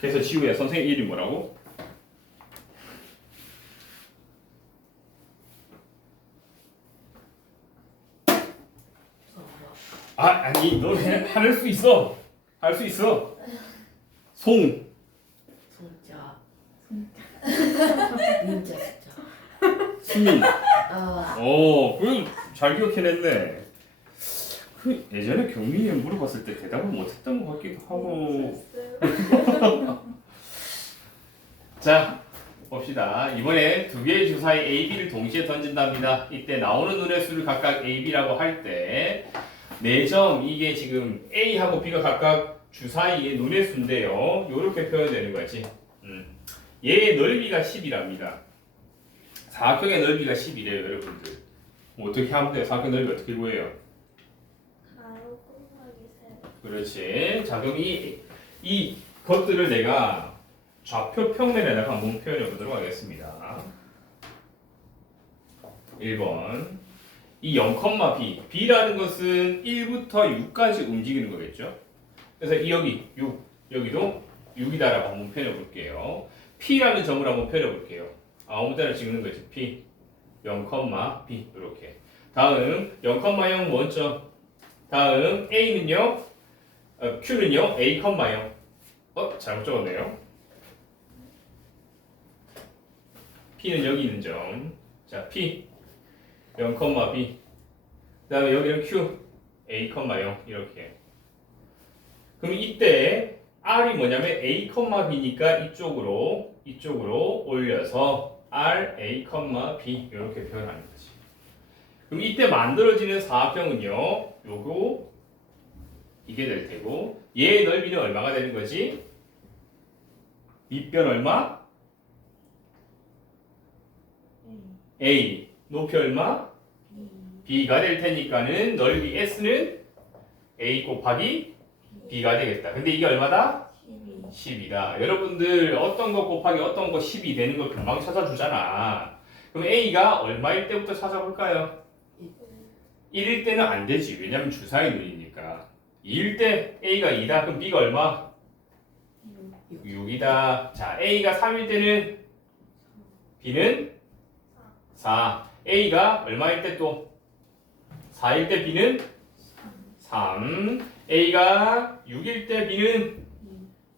그래서 지우야 선생님 이름이 뭐라고? 아니 너는 할 수 있어. 할 수 있어. 송자. 민자 숫자. 수민. 아, 그걸 잘 기억해냈네. 그 예전에 경민이에 물어봤을 때 대답을 못했던 것 같기도 하고. 자, 봅시다. 이번에 두 개의 주사위 A, B를 동시에 던진답니다. 이때 나오는 눈의 수를 각각 A, B라고 할 때 4점, 이게 지금 A하고 B가 각각 주사위의 눈의 수인데요. 이렇게 표현되는 거지. 얘의 넓이가 10이랍니다. 사각형의 넓이가 10이래요, 여러분들. 어떻게 하면 돼요? 사각형 넓이 어떻게 구해요? 그렇지. 자, 그럼 이 것들을 내가 좌표 평면에다가 한번 표현해 보도록 하겠습니다. 1번. 이 0,b. b라는 것은 1부터 6까지 움직이는 거겠죠. 그래서 여기 6, 여기도 6이다라고 한번 표현해 볼게요. p라는 점을 한번 표현해 볼게요. 아무 데나 찍는 거지. p 0,b 이렇게. 다음 0,0 원점. 다음 a는요. q는요. a, 0. 잘못 적었네요. p는 여기 있는 점. 자, p 0,b. 그다음에 여기는 q a, 0 이렇게. 그럼 이때 r이 뭐냐면 a, b니까 이쪽으로 올려서 r, a, b 이렇게 표현하는 거지. 그럼 이때 만들어지는 사각형은요. 요거 이게 될 테고 얘의 넓이는 얼마가 되는 거지? 밑변 얼마? A. 높이 얼마? B가 될 테니까는 넓이 S는 A 곱하기 B가 되겠다. 근데 이게 얼마다? 10이다. 여러분들 어떤 거 곱하기 어떤 거 10이 되는 걸 금방 찾아주잖아. 그럼 A가 얼마일 때부터 찾아볼까요? 1일 때는 안 되지. 왜냐면 주사위 눈이니까. 2일 때 A가 2다. 그럼 B가 얼마? 6이다. 자, A가 3일 때는 B는 4. A가 얼마일 때 또? 4일 때 B는 3. A가 6일 때 B는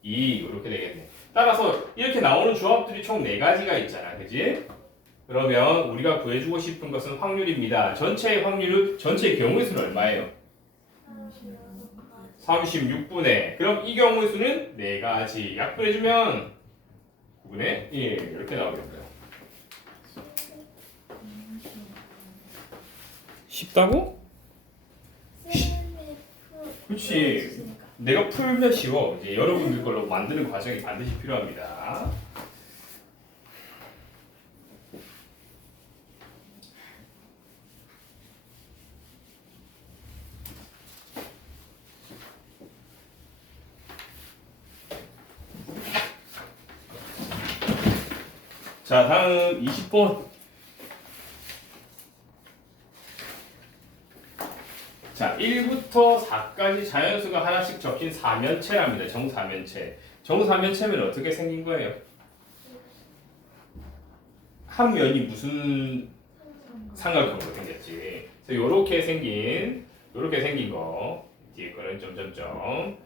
2. 이렇게 되겠네. 따라서 이렇게 나오는 조합들이 총 4가지가 있잖아. 그지? 그러면 우리가 구해주고 싶은 것은 확률입니다. 전체의 확률은, 전체의 경우의 수는 얼마예요? 36분의. 그럼 이 경우의 수는 4가지. 약분해주면 9분의 1. 이렇게 나오겠고요. 쉽다고? 그렇지. 내가 풀면 쉬워. 이제 여러분들 걸로 만드는 과정이 반드시 필요합니다. 자, 다음 20번. 자, 1부터 4까지 자연수가 하나씩 적힌 사면체랍니다. 정사면체. 정사면체면 어떻게 생긴 거예요? 한 면이 무슨 삼각형으로 생겼지. 그래서 요렇게 생긴 거. 뒤에 거는 점점점.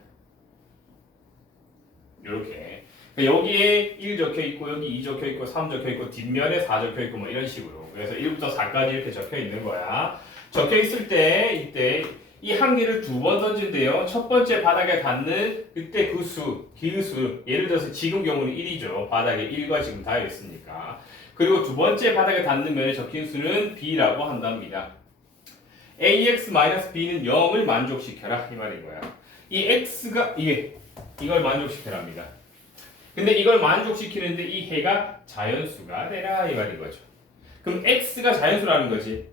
요렇게. 여기에 1 적혀 있고 여기 2 적혀 있고 3 적혀 있고 뒷면에 4 적혀 있고 뭐 이런 식으로. 그래서 1부터 4까지 이렇게 적혀 있는 거야. 적혀 있을 때 이때 이 한 개를 두 번 던진대요. 첫 번째 바닥에 닿는 그때 그 수, 기수. 예를 들어서 지금 경우는 1이죠. 바닥에 1과 지금 닿여 있으니까. 그리고 두 번째 바닥에 닿는 면에 적힌 수는 b라고 한답니다. ax-b는 0을 만족시켜라 이 말인 거야. 이 x가 이걸 만족시켜랍니다. 근데 이걸 만족시키는데 이 해가 자연수가 되라 이 말인 거죠. 그럼 x가 자연수라는 거지.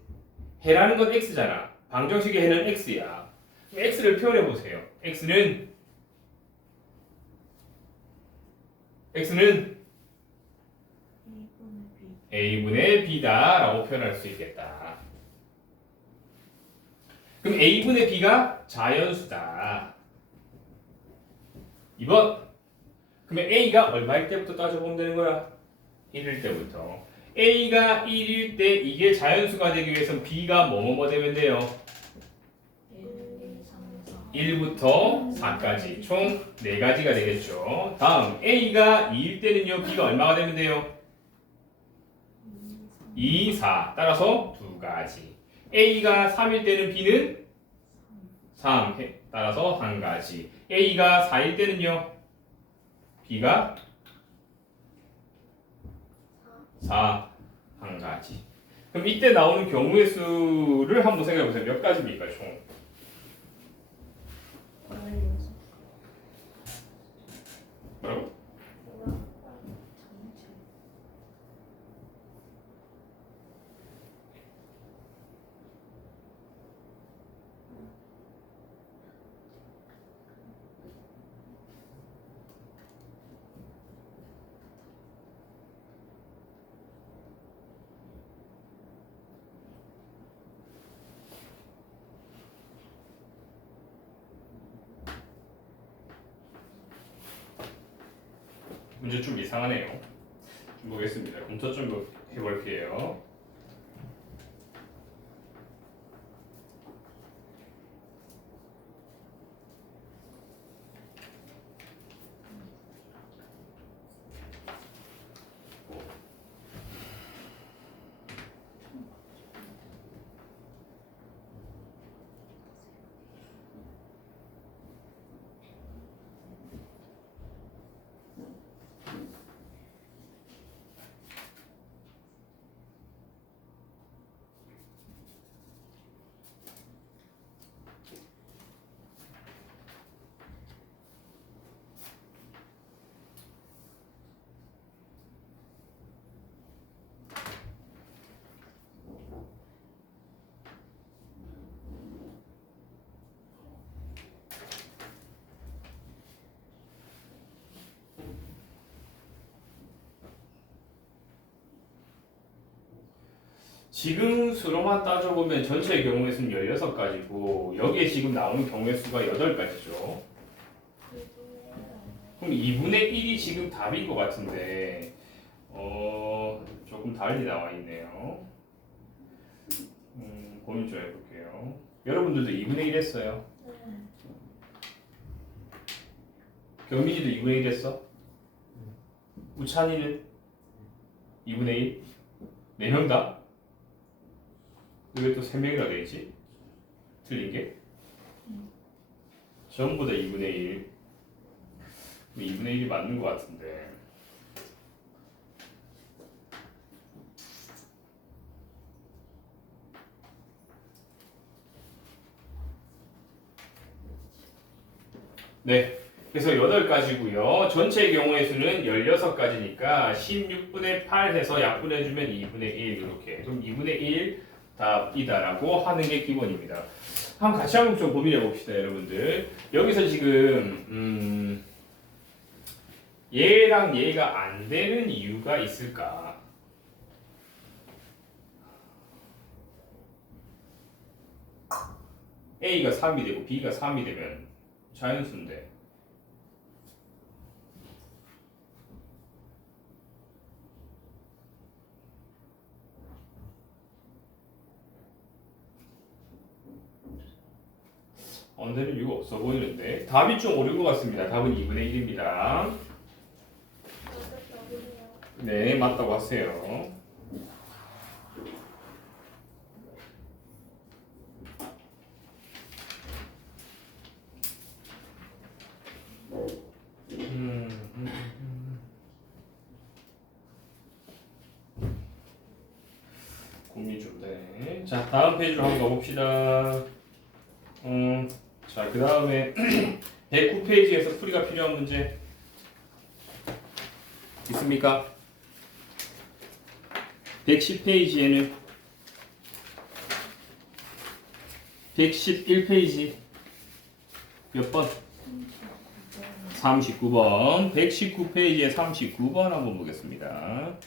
해라는 건 x잖아. 방정식의 해는 x야. 그럼 x를 표현해 보세요. x는 a분의 b다라고 표현할 수 있겠다. 그럼 a분의 b가 자연수다. 2번. 그러면 a가 얼마일 때부터 따져보면 되는 거야? 1일 때부터. a가 1일 때 이게 자연수가 되기 위해서는 b가 뭐뭐뭐 되면 돼요? 1부터 4까지 총 4가지가 되겠죠. 다음 a가 2일 때는요. b가 얼마가 되면 돼요? 2, 4 따라서 2가지. a가 3일 때는 b는 3 따라서 1가지. a가 4일 때는요. b가 4 1가지. 그럼 이때 나오는 경우의 수를 한번 생각해 보세요. 몇 가지입니까, 총? 뭐라고? 문제 좀 이상하네요. 좀 보겠습니다. 검토 좀 해볼게요. 지금 수로만 따져보면 전체 경우의 수는 16가지고 여기에 지금 나오는 경우의 수가 8가지죠. 그럼 2분의 1이 지금 답인 것 같은데 조금 달리 나와 있네요. 고민 좀 해볼게요. 여러분들도 2분의 1 했어요? 경민이도 2분의 1 했어? 우찬이는 2분의 1? 4명 다? 왜 또 3명이나 되지? 틀린 게? 전부 다 2분의 1. 2분의 1이 맞는 것 같은데. 네. 그래서 8가지고요. 전체의 경우의 수는 16가지니까 16분의 8 해서 약분해주면 2분의 1 이렇게. 그럼 2분의 1 답이다라고 하는 게 기본입니다. 같이 한번 좀 고민해 봅시다, 여러분들. 여기서 지금 얘랑 얘가 안 되는 이유가 있을까? A가 3이 되고 B가 3이 되면 자연수인데 안 되는 이유가 없어 보이는데 답이 좀 어려울 것 같습니다. 답은 2분의 1입니다. 네, 맞다고 하세요. 고민이 좀 되네. 자, 다음 페이지로 한번 가봅시다. 자, 그 다음에 109페이지에서 풀이가 필요한 문제 있습니까? 110페이지에는 111페이지 몇 번? 39번. 119페이지에 39번 한번 보겠습니다.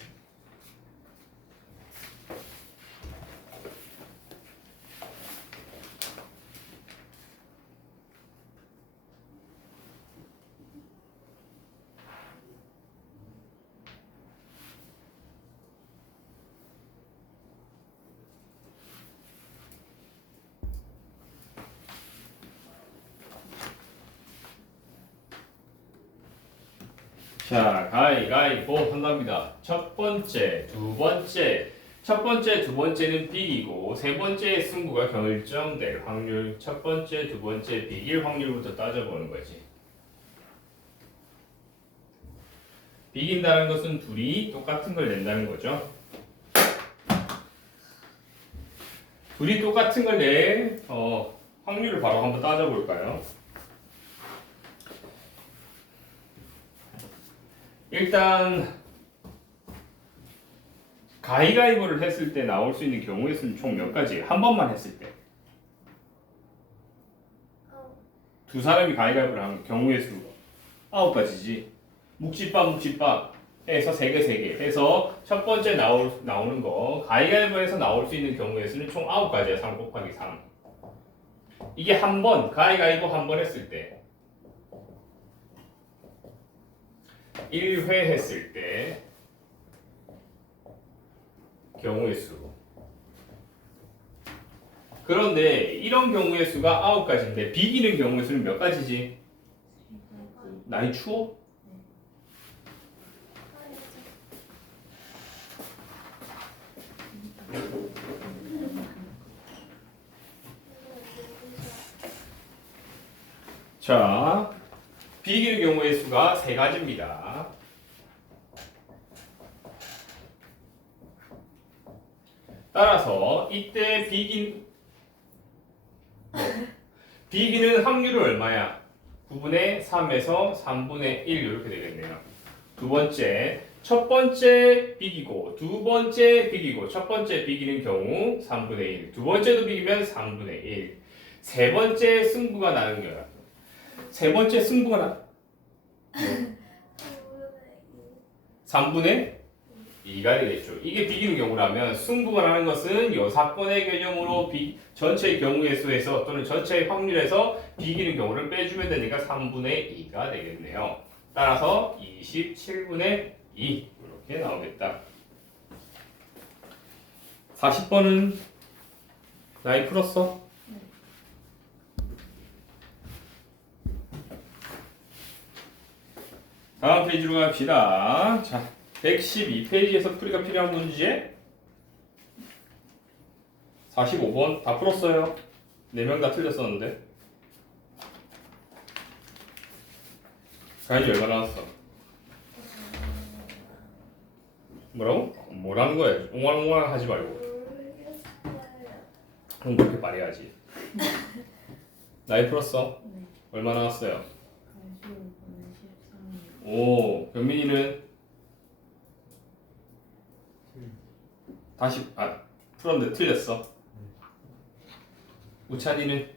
자, 가위가위보 한답니다. 첫 번째, 두 번째. 첫 번째, 두 번째는 빅이고 세 번째 승부가 결정될 확률. 첫 번째, 두 번째 빅일 확률부터 따져보는 거지. 비긴다는 것은 둘이 똑같은 걸 낸다는 거죠. 둘이 똑같은 걸 낼 확률을 바로 한번 따져볼까요? 일단 가위가위보를 했을 때 나올 수 있는 경우의 수는 총 몇 가지? 한 번만 했을 때. 두 사람이 가위가위보를 하는 경우의 수가 9가지지. 묵집밥 해서 3개 해서 첫 번째 나오는 거 가위가위보에서 나올 수 있는 경우의 수는 총 9가지야. 3 곱하기 3. 이게 한 번, 가위가위보 한 번 했을 때 1회 했을 때 경우의 수. 그런데 이런 경우의 수가 9가지인데 비기는 경우의 수는 몇 가지지? 나이 추워? 자, 비기는 경우의 수가 3가지입니다. 따라서 이때 비기는 확률은 얼마야? 9분의 3에서 3분의 1 이렇게 되겠네요. 두 번째, 첫 번째 비기고 두 번째 비기고 첫 번째 비기는 경우 3분의 1, 두 번째도 비기면 3분의 1, 세 번째 승부가 나는 거야. 세 번째 승부가 나 3분의 2가 되겠죠. 이게 비기는 경우라면 승부가 나는 것은 이 사건의 개념으로 전체의 경우의 수에서 또는 전체의 확률에서 비기는 경우를 빼주면 되니까 3분의 2가 되겠네요. 따라서 27분의 2 이렇게 나오겠다. 40번은 나이 풀었어? 다음 페이지로 갑시다. 자, 112페이지에서 풀이가 필요한 문제 45번 다 풀었어요. 4명 다 틀렸었는데 가인이 얼마 나왔어? 뭐라고? 뭐라는 거야? 옹알옹알 하지 말고 그럼 그렇게 말해야지. 나이 풀었어? 얼마 나왔어요? 45분의 13이요. 오, 변민이는 다시 풀었는데 틀렸어. 우찬이는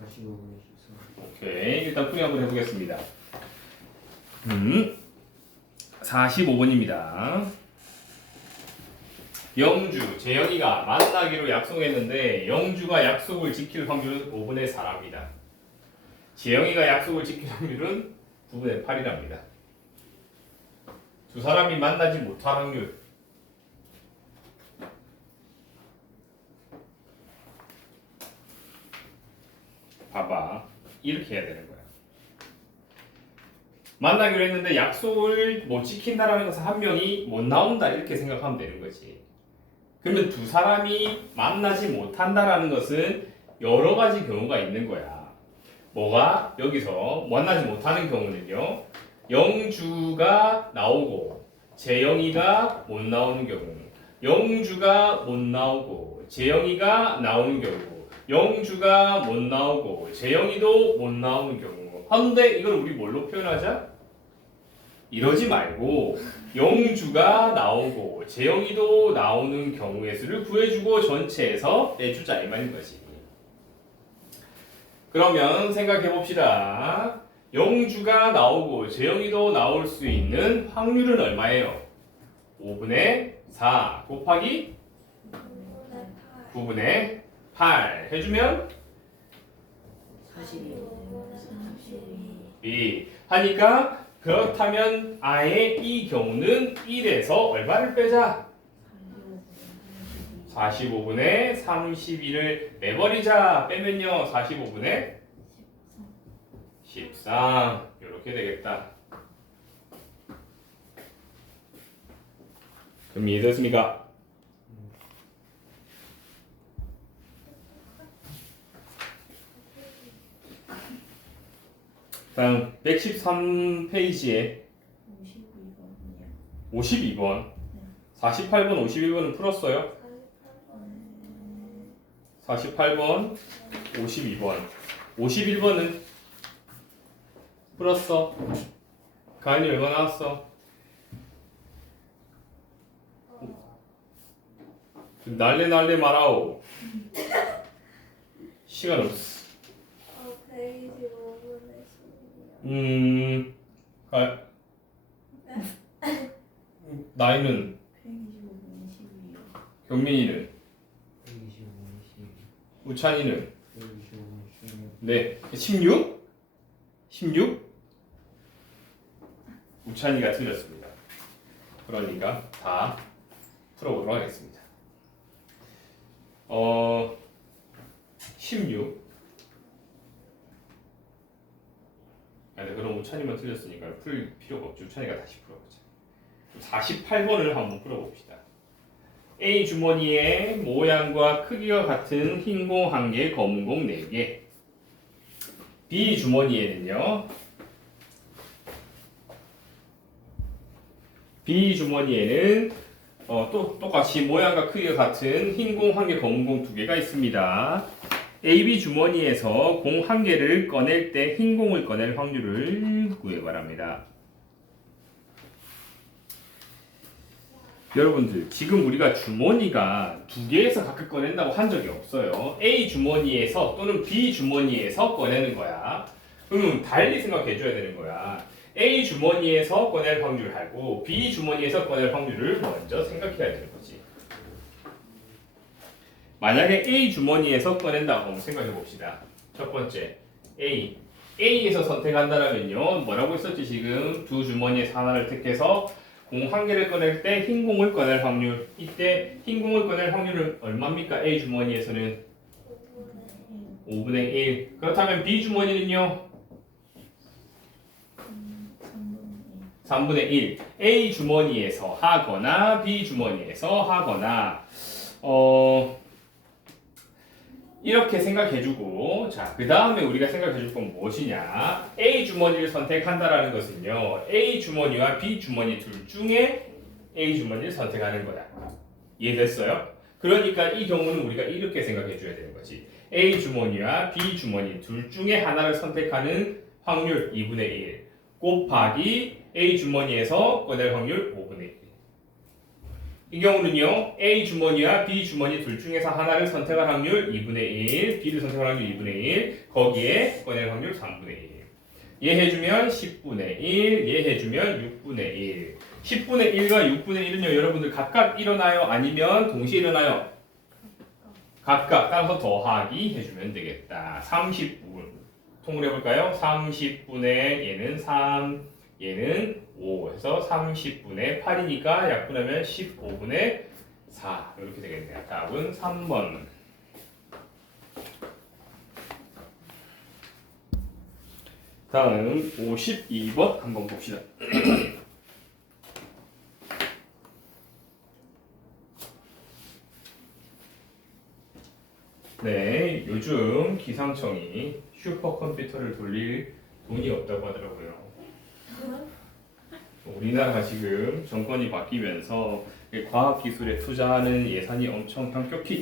45분의 13. 오케이. 일단 풀이 한번 해보겠습니다. 45번입니다. 영주, 재영이가 만나기로 약속했는데 영주가 약속을 지킬 확률은 5분의 4랍니다. 재영이가 약속을 지킬 확률은 9분의 8이랍니다. 두 사람이 만나지 못할 확률. 봐봐. 이렇게 해야 되는 거야. 만나기로 했는데 약속을 못 지킨다라는 것은 한 명이 못 나온다 이렇게 생각하면 되는 거지. 그러면 두 사람이 만나지 못한다라는 것은 여러 가지 경우가 있는 거야. 뭐가 여기서 만나지 못하는 경우는요. 영주가 나오고 재영이가 못 나오는 경우, 영주가 못 나오고 재영이가 나오는 경우, 영주가 못 나오고 재영이도 못 나오는 경우. 하는데 이걸 우리 뭘로 표현하자? 이러지 말고 영주가 나오고 재영이도 나오는 경우의 수를 구해주고 전체에서 내주자 이 말인 거지. 그러면 생각해 봅시다. 영주가 나오고 재영이도 나올 수 있는 확률은 얼마예요? 5분의 4 곱하기 9분의 8 해주면 42. 2 하니까 그렇다면 아예 이 경우는 1에서 얼마를 빼자? 45분의 32를 빼버리자. 빼면요 45분의 13 이렇게 되겠다. 그럼 이해됐습니까? 다음 113페이지에 52번이요. 52번 48번 51번은 풀었어요? 48번 52번 51번은 풀었어. 가인이 얼마 나왔어? 날래 말아오. 시간 없어. 125분의 10이요. 나이는 125분의 12요. 경민이는 125분의 12. 우찬이는 125분의 16. 네 16? 16? 우찬이가 틀렸습니다. 그러니까 다 풀어보도록 하겠습니다. 16. 아니 그럼 우찬이만 틀렸으니까 풀 필요가 없죠. 우찬이가 다시 풀어보자. 48번을 한번 풀어봅시다. A 주머니에 모양과 크기가 같은 흰 공 1개, 검은 공 4개. B 주머니에는요. B 주머니에는 또 똑같이 모양과 크기가 같은 흰 공 1개, 검은 공 2개가 있습니다. AB 주머니에서 공 1개를 꺼낼 때 흰 공을 꺼낼 확률을 구해바랍니다. 여러분들 지금 우리가 주머니가 2개에서 각각 꺼낸다고 한 적이 없어요. A 주머니에서 또는 B 주머니에서 꺼내는 거야. 그러면 달리 생각해 줘야 되는 거야. A 주머니에서 꺼낼 확률하고 B 주머니에서 꺼낼 확률을 먼저 생각해야 되는 거지. 만약에 A 주머니에서 꺼낸다고 한번 생각해 봅시다. 첫 번째 A에서 선택한다면요. 뭐라고 했었지 지금? 두 주머니에서 하나를 택해서 공 1개를 꺼낼 때 흰 공을 꺼낼 확률. 이때 흰 공을 꺼낼 확률은 얼마입니까? A 주머니에서는 5분의 1. 그렇다면 B 주머니는요? 3분의 1. A 주머니에서 하거나 B 주머니에서 하거나 이렇게 생각해주고 자 그 다음에 우리가 생각해줄 건 무엇이냐. A 주머니를 선택한다라는 것은요. A 주머니와 B 주머니 둘 중에 A 주머니를 선택하는 거야. 이해됐어요? 그러니까 이 경우는 우리가 이렇게 생각해줘야 되는 거지. A 주머니와 B 주머니 둘 중에 하나를 선택하는 확률 2분의 1 곱하기 A 주머니에서 꺼낼 확률 5분의 1. 이 경우는요, A 주머니와 B 주머니 둘 중에서 하나를 선택할 확률 2분의 1, B를 선택할 확률 2분의 1, 거기에 꺼낼 확률 3분의 1. 얘 해주면 10분의 1, 얘 해주면 6분의 1. 10분의 1과 6분의 1은요, 여러분들 각각 일어나요? 아니면 동시에 일어나요? 각각 따라서 더하기 해주면 되겠다. 30분. 통분해볼까요? 30분의 얘는 3, 얘는 5 해서 30분의 8이니까 약분하면 15분의 4 이렇게 되겠네요. 답은 3번. 다음 52번 한번 봅시다. 네, 요즘 기상청이 슈퍼컴퓨터를 돌릴 돈이 없다고 하더라고요. 우리나라가 지금 정권이 바뀌면서 과학기술에 투자하는 예산이 엄청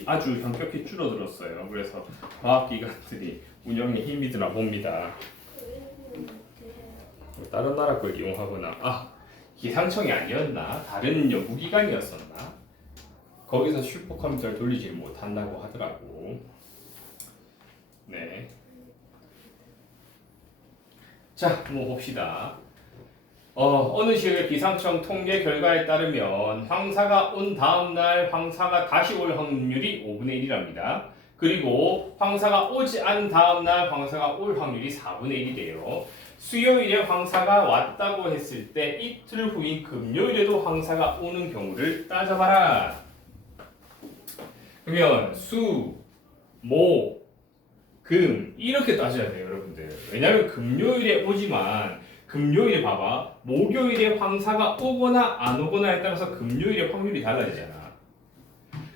아주 현격히 줄어들었어요. 그래서 과학기관들이 운영에 힘이 드나 봅니다. 다른 나라 걸 이용하거나 기상청이 아니었나? 다른 연구기관이었었나? 거기서 슈퍼컴퓨터를 돌리지 못한다고 하더라고. 네. 자, 뭐 봅시다. 어느 지역의 기상청 통계 결과에 따르면 황사가 온 다음 날 황사가 다시 올 확률이 5분의 1이랍니다. 그리고 황사가 오지 않은 다음 날 황사가 올 확률이 4분의 1이래요. 수요일에 황사가 왔다고 했을 때 이틀 후인 금요일에도 황사가 오는 경우를 따져봐라. 그러면 수, 목, 금 이렇게 따져야 돼요, 여러분들. 왜냐하면 금요일에 오지만 금요일에 봐봐, 목요일에 황사가 오거나 안 오거나에 따라서 금요일에 확률이 달라지잖아.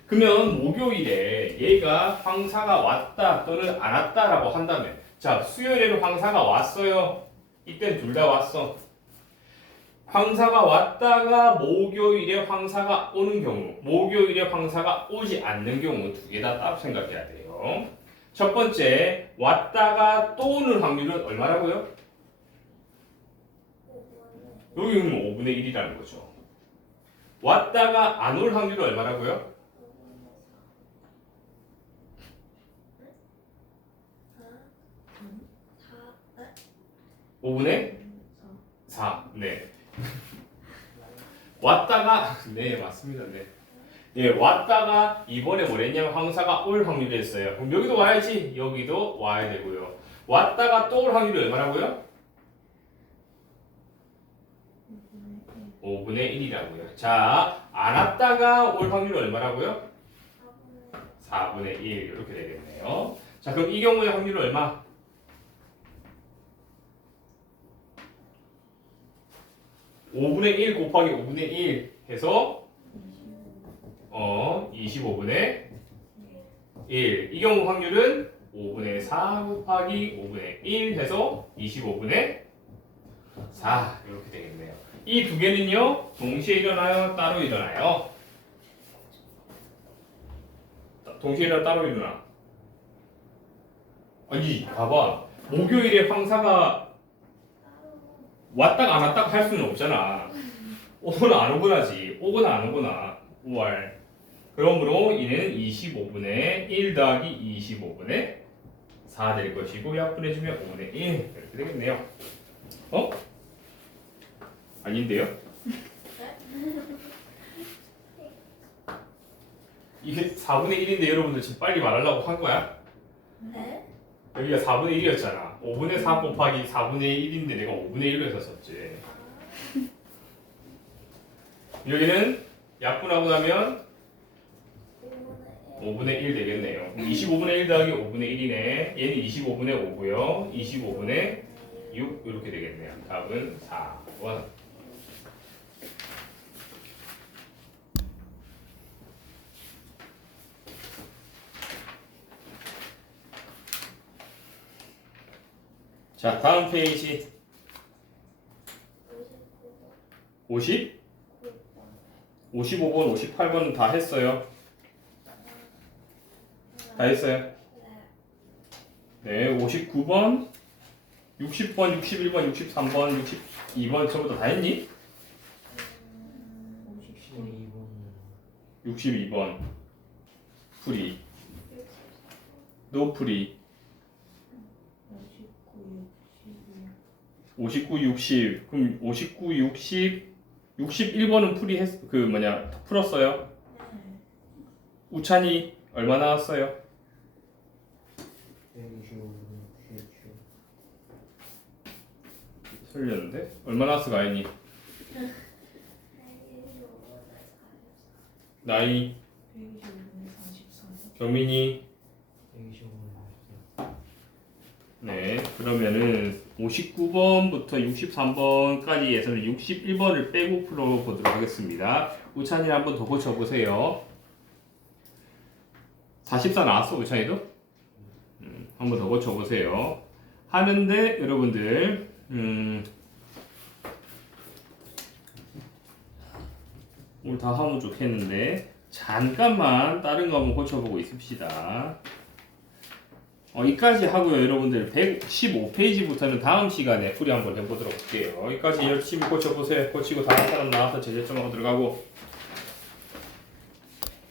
그러면 목요일에 얘가 황사가 왔다 또는 안 왔다라고 한다면, 자, 수요일에는 황사가 왔어요. 이때는 둘 다 왔어. 황사가 왔다가 목요일에 황사가 오는 경우, 목요일에 황사가 오지 않는 경우 두 개 다 따로 생각해야 돼요. 첫 번째, 왔다가 또 오는 확률은 얼마라고요? 여기는 5분의 1이라는 거죠. 왔다가 안 올 확률은 얼마라고요? 5분의 4. 네. 왔다가 네 맞습니다. 네. 예, 왔다가 이번에 뭐랬냐면 황사가 올 확률이었어요. 그럼 여기도 와야지. 여기도 와야 되고요. 왔다가 또 올 확률이 얼마라고요? 5분의 1이라고요. 자, 안 왔다가 올 확률이 얼마라고요? 4분의 1 이렇게 되겠네요. 자, 그럼 이 경우의 확률은 얼마? 5분의 1 곱하기 5분의 1 해서 25분의 1. 이 경우 확률은 5분의 4 곱하기 5분의 1 해서 25분의 4 이렇게 되겠네요. 이 두 개는요 동시에 일어나요? 따로 일어나요? 동시에 일어나 따로 일어나? 아니 봐봐, 목요일에 황사가 왔다가 안 왔다가 할 수는 없잖아. 오거나 안 오거나지. 오거나 안 오거나 5월. 그러므로 이는 25분의 1 더하기 25분의 4 될 것이고 약분해주면 5분의 1 이렇게 되겠네요. 아닌데요? 이게 4분의 1인데 여러분들 지금 빨리 말하려고 한 거야? 네? 여기가 4분의 1이었잖아. 5분의 4 곱하기 4분의 1인데 내가 5분의 1로 해서 썼지. 여기는 약분하고 나면 5분의 1 되겠네요. 25분의 1 더하기 5분의 1이네. 얘는 25분의 5고요. 25분의 6 이렇게 되겠네요. 답은 4번. 자, 다음 페이지 50? 55번, 58번 다 했어요. 다 했어요? 네, 59번 60번, 61번, 63번, 62번 전부 다 했니? 12번 62번 풀이 노풀이 59, 60 그럼 59, 60 61번은 풀이 그 뭐냐 풀었어요? 우찬이 얼마 나왔어요? 125분 60 설렸는데? 얼마 나왔어 가인이? 나이 125분에 44. 경민이 125분 44 네 그러면은 59번부터 63번까지에서는 61번을 빼고 풀어보도록 하겠습니다. 우찬이 한번 더 고쳐보세요. 44 나왔어 우찬이도? 한번 더 고쳐보세요. 하는데 여러분들 오늘 다 하면 좋겠는데 잠깐만 다른 거 한번 고쳐보고 있읍시다. 여기까지 하고요 여러분들 115페이지부터는 다음 시간에 풀이 한번 해보도록 할게요. 여기까지 열심히 고쳐보세요. 고치고 다음 사람 나와서 제재점하고 들어가고